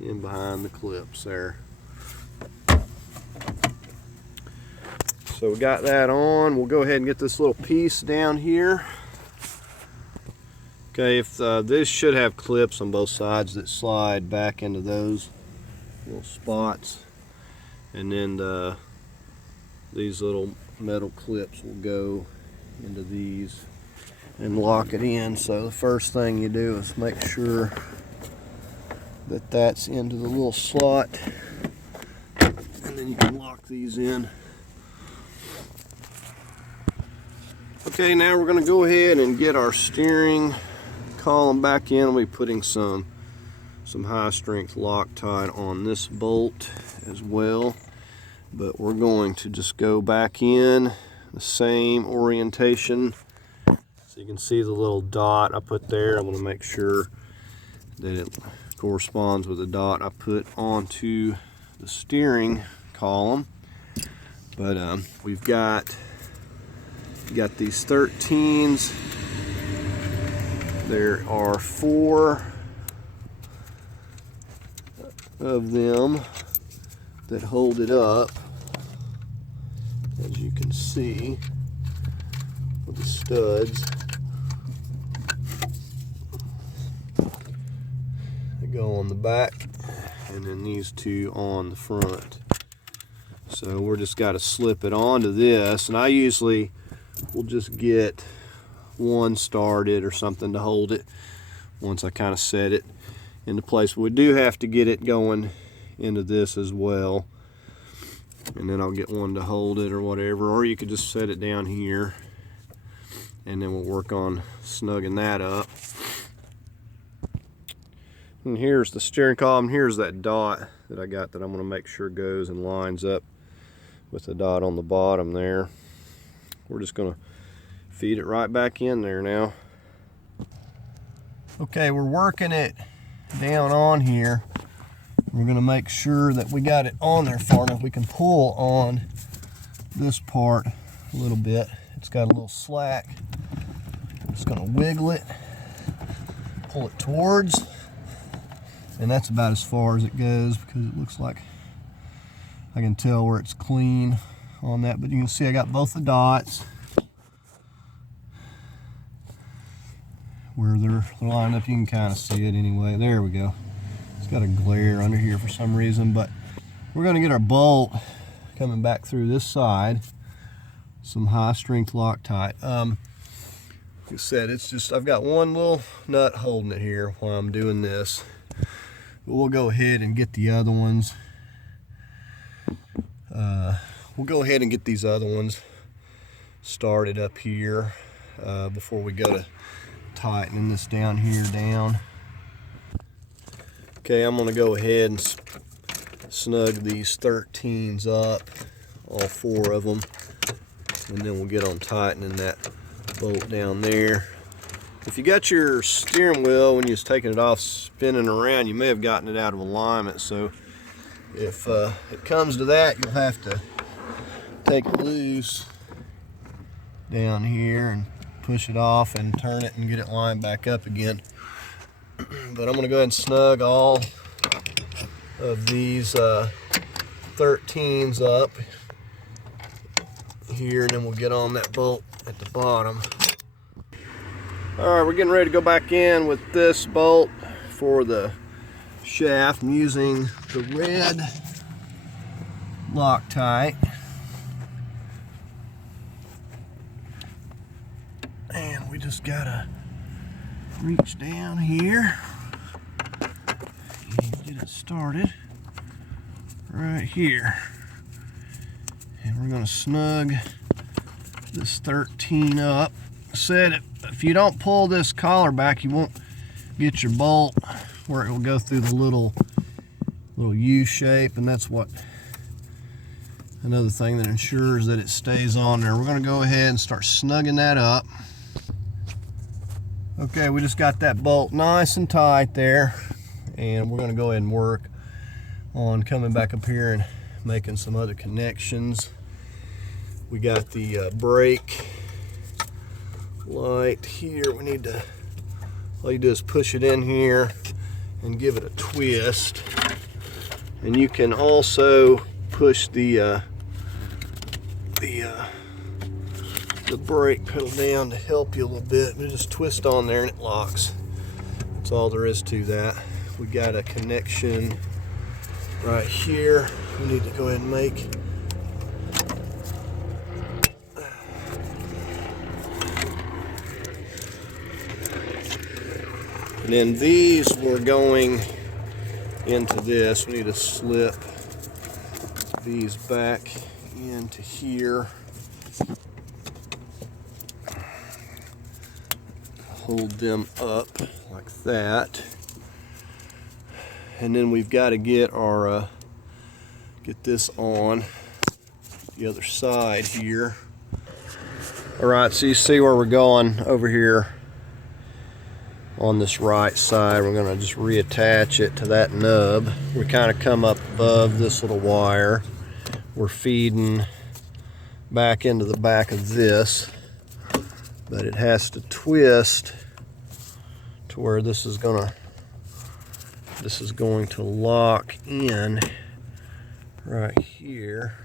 in behind the clips there. So we got that on. We'll go ahead and get this little piece down here. Okay, if this should have clips on both sides that slide back into those little spots, and then these little metal clips will go into these and lock it in. So the first thing you do is make sure that that's into the little slot, and then you can lock these in. Okay, now we're going to go ahead and get our steering column back in. We'll be putting some high strength Loctite on this bolt as well, but we're going to just go back in the same orientation. So you can see the little dot I put there. I'm going to make sure that it corresponds with the dot I put onto the steering column. But we've got these 13s. There are 4 of them that hold it up, as you can see with the studs. They go on the back, and then these 2 on the front. So we're just got to slip it onto this, and I usually will just get one started or something to hold it once I kind of set it into place. We do have to get it going into this as well, and then I'll get one to hold it or whatever, or you could just set it down here and then we'll work on snugging that up. And here's the steering column. Here's that dot that I got that I'm going to make sure goes and lines up with the dot on the bottom there. We're just going to feed it right back in there now. Okay, we're working it down on here. We're going to make sure that we got it on there far enough we can pull on this part a little bit. It's got a little slack. I'm just going to wiggle it, pull it towards, and that's about as far as it goes, because it looks like I can tell where it's clean on that. But you can see I got both the dots where they're lined up. You can kind of see it anyway. There we go. It's got a glare under here for some reason, but we're going to get our bolt coming back through this side. Some high strength Loctite. Like I said, it's just, I've got one little nut holding it here while I'm doing this. But we'll go ahead and get the other ones. We'll go ahead and get these other ones started up here before we go to tightening this down here down. Okay, I'm going to go ahead and snug these 13s up, all 4 of them, and then we'll get on tightening that bolt down there. If you got your steering wheel, when you was taking it off, spinning around, you may have gotten it out of alignment. So if it comes to that, you'll have to take it loose down here and push it off and turn it and get it lined back up again. But I'm going to go ahead and snug all of these 13s up here, and then we'll get on that bolt at the bottom. Alright, we're getting ready to go back in with this bolt for the shaft. I'm using the red Loctite. And we just gotta reach down here and get it started right here. And we're gonna snug this 13 up. I said if you don't pull this collar back, you won't get your bolt where it will go through the little U shape, and that's what another thing that ensures that it stays on there. We're going to go ahead and start snugging that up. Okay, we just got that bolt nice and tight there, and we're going to go ahead and work on coming back up here and making some other connections. We got the brake light here. We need to, all you do is push it in here and give it a twist. And you can also push the brake pedal down to help you a little bit. But just twist on there and it locks. That's all there is to that. We got a connection right here. We need to go ahead and make. And then these were going into this. We need to slip these back into here. Hold them up like that. And then we've got to get our get this on the other side here. All right, so you see where we're going over here on this right side. We're going to just reattach it to that nub. We kind of come up above this little wire. We're feeding back into the back of this, but it has to twist to where this is going to lock in right here.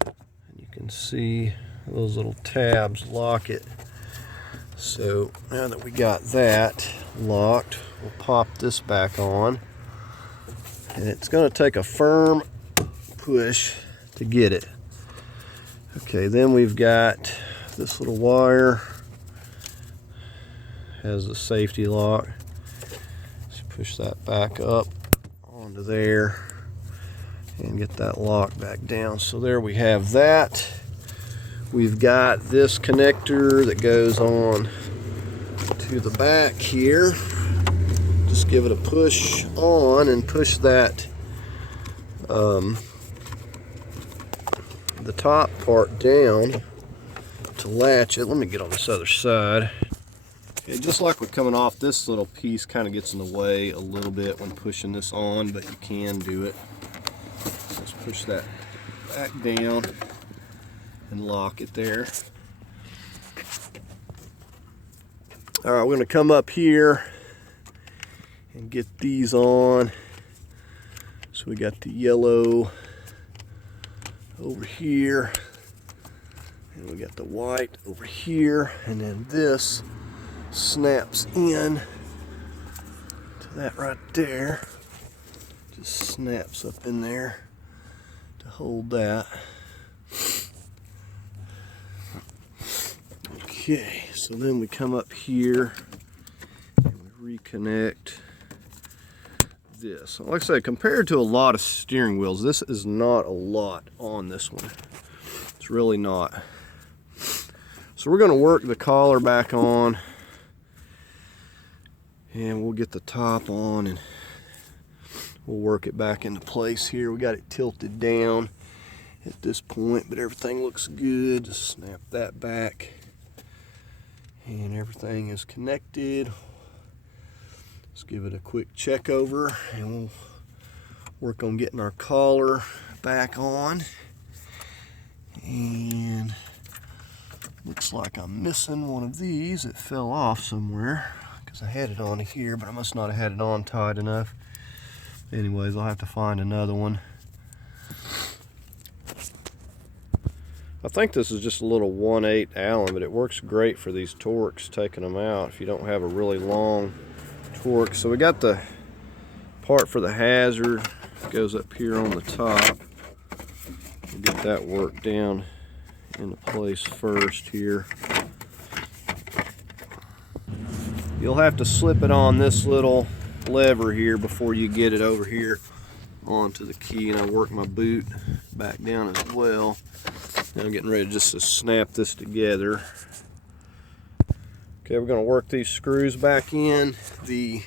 And you can see those little tabs lock it. So now that we got that locked, we'll pop this back on. And it's going to take a firm push to get it. Okay, then we've got this little wire. Has a safety lock. Just push that back up onto there and get that lock back down. So there we have that. We've got this connector that goes on to the back here. Just give it a push on and push that the top part down to latch it. Let me get on this other side. Okay, just like we're coming off, this little piece kind of gets in the way a little bit when pushing this on, but you can do it. Let's push that back down and lock it there. All right, we're going to come up here and get these on. So we got the yellow over here, and we got the white over here, and then this snaps in to that right there. Just snaps up in there to hold that. Okay, so then we come up here and we reconnect this. Like I said, compared to a lot of steering wheels, this is not a lot on this one. It's really not. So we're going to work the collar back on, and we'll get the top on, and we'll work it back into place here. We got it tilted down at this point, but everything looks good. Just snap that back. And everything is connected. Let's give it a quick check over, and we'll work on getting our collar back on. And looks like I'm missing one of these. It fell off somewhere because I had it on here, but I must not have had it on tight enough. Anyways, I'll have to find another one. I think this is just a little 1/8 Allen, but it works great for these Torx, taking them out if you don't have a really long Torx. So we got the part for the hazard, goes up here on the top. We'll get that worked down into place first here. You'll have to slip it on this little lever here before you get it over here onto the key, and I work my boot back down as well. Now I'm getting ready just to snap this together. Okay, we're going to work these screws back in. The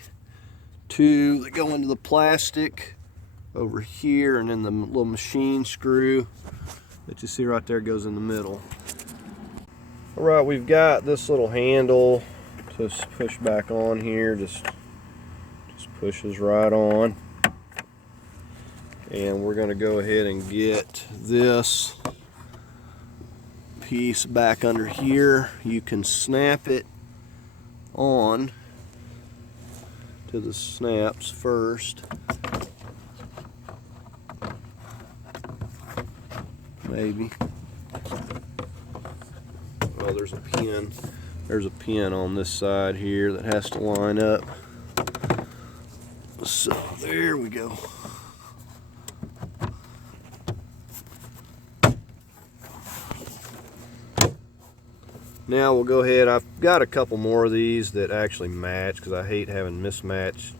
two that go into the plastic over here, and then the little machine screw that you see right there goes in the middle. All right, we've got this little handle to push back on here. Just pushes right on. And we're going to go ahead and get this piece back under here. You can snap it on to the snaps first. maybe. Oh, there's a pin. There's a pin on this side here that has to line up. So there we go. Now we'll go ahead. I've got a couple more of these that actually match because I hate having mismatched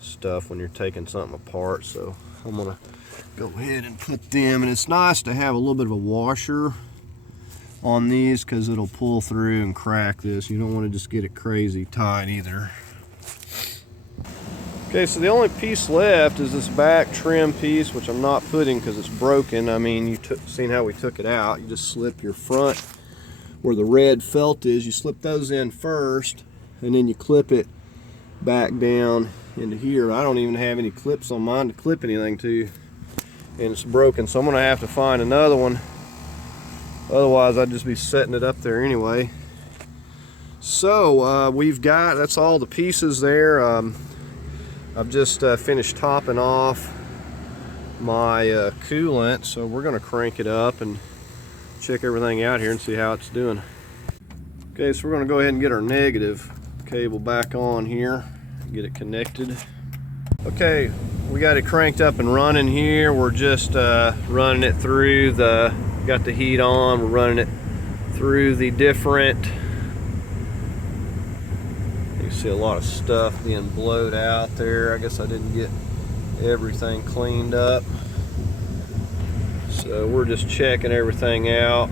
stuff when you're taking something apart. So I'm gonna go ahead and put them, and it's nice to have a little bit of a washer on these because it'll pull through and crack this. You don't want to just get it crazy tight either. Okay, so the only piece left is this back trim piece, which I'm not putting because it's broken. I mean, you seen how we took it out. You just slip your front where the red felt is, you slip those in first, and then you clip it back down into here. I don't even have any clips on mine to clip anything to, and it's broken, so I'm gonna have to find another one. Otherwise I'd just be setting it up there anyway. So we've got, that's all the pieces there. I've just finished topping off my coolant, so we're gonna crank it up and check everything out here and see how it's doing. Okay, so we're going to go ahead and get our negative cable back on here, get it connected. Okay, we got it cranked up and running here. We're just running it through the, got the heat on, we're running it through the different, you can see a lot of stuff being blowed out there. I guess I didn't get everything cleaned up. So we're just checking everything out.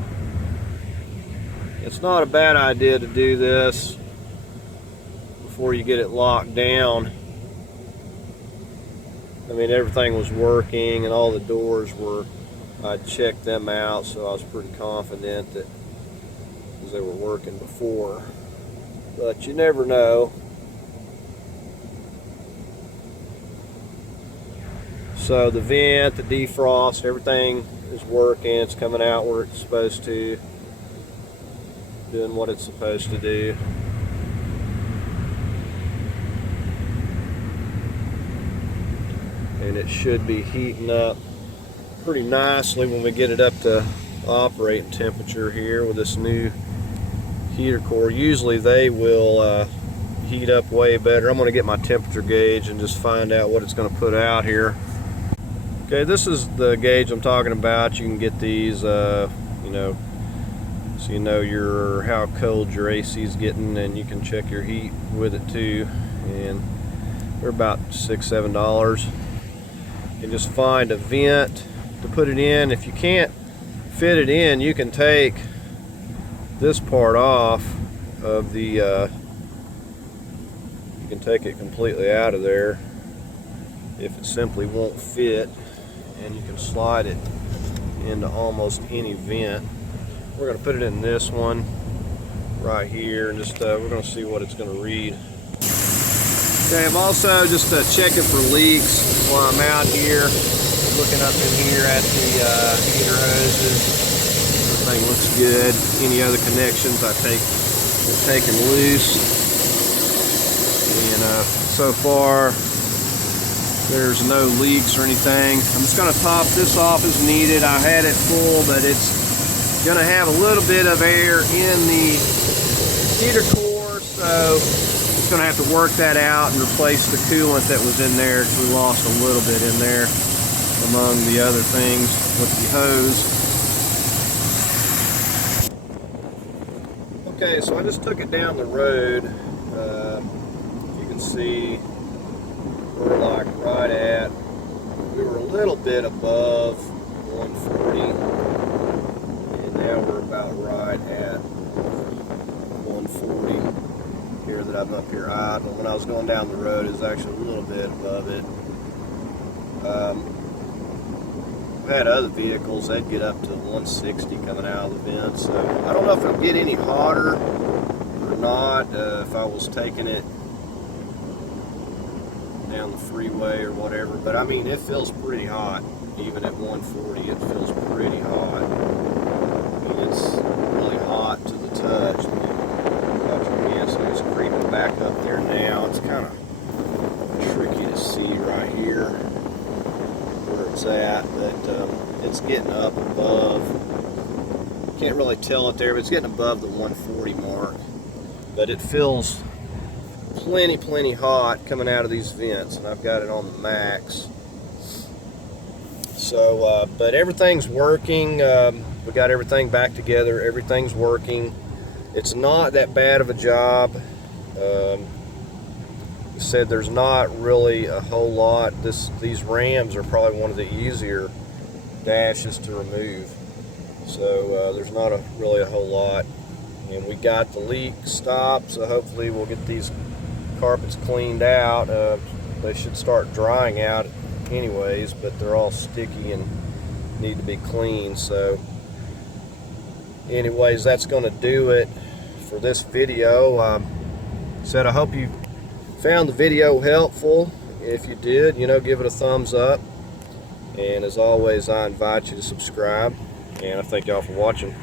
It's not a bad idea to do this before you get it locked down. I mean, everything was working and all the doors were, I checked them out, so I was pretty confident that, because they were working before. But you never know. So the vent, the defrost, everything is working. It's coming out where it's supposed to, doing what it's supposed to do. And it should be heating up pretty nicely when we get it up to operating temperature here with this new heater core. Usually they will heat up way better. I'm going to get my temperature gauge and just find out what it's going to put out here. Okay, this is the gauge I'm talking about. You can get these, you know, so you know how cold your AC is getting, and you can check your heat with it too. And they're about $6–7. You can just find a vent to put it in. If you can't fit it in, you can take this part off of the, you can take it completely out of there if it simply won't fit, and you can slide it into almost any vent. We're going to put it in this one right here, and just we're going to see what it's going to read. Okay, I'm also just checking for leaks while I'm out here, looking up in here at the heater hoses. Everything looks good. Any other connections I take them loose, and so far there's no leaks or anything. I'm just going to top this off as needed. I had it full, but it's going to have a little bit of air in the heater core, so I'm going to have to work that out and replace the coolant that was in there, because we lost a little bit in there among the other things with the hose. Okay, so I just took it down the road. You can see we're like right at, we were a little bit above 140, and now we're about right at 140 here that I'm up here idle. When I was going down the road, it was actually a little bit above it. I've had other vehicles, they'd get up to 160 coming out of the vent, so I don't know if it'll get any hotter or not if I was taking it down the freeway or whatever, but I mean, it feels pretty hot. Even at 140, it feels pretty hot. I mean, it's really hot to the touch. So it's creeping back up there now. It's kind of tricky to see right here where it's at, but it's getting up above. Can't really tell it there, but it's getting above the 140 mark. But it feels plenty hot coming out of these vents, and I've got it on the max. So, but everything's working. We got everything back together. Everything's working. It's not that bad of a job. Said there's not really a whole lot. These rams are probably one of the easier dashes to remove. So there's not really a whole lot. And we got the leak stopped, so hopefully we'll get these carpets cleaned out. They should start drying out anyways, but they're all sticky and need to be cleaned. So anyways, that's going to do it for this video. Said I hope you found the video helpful. If you did, give it a thumbs up. And as always, I invite you to subscribe. And I thank y'all for watching.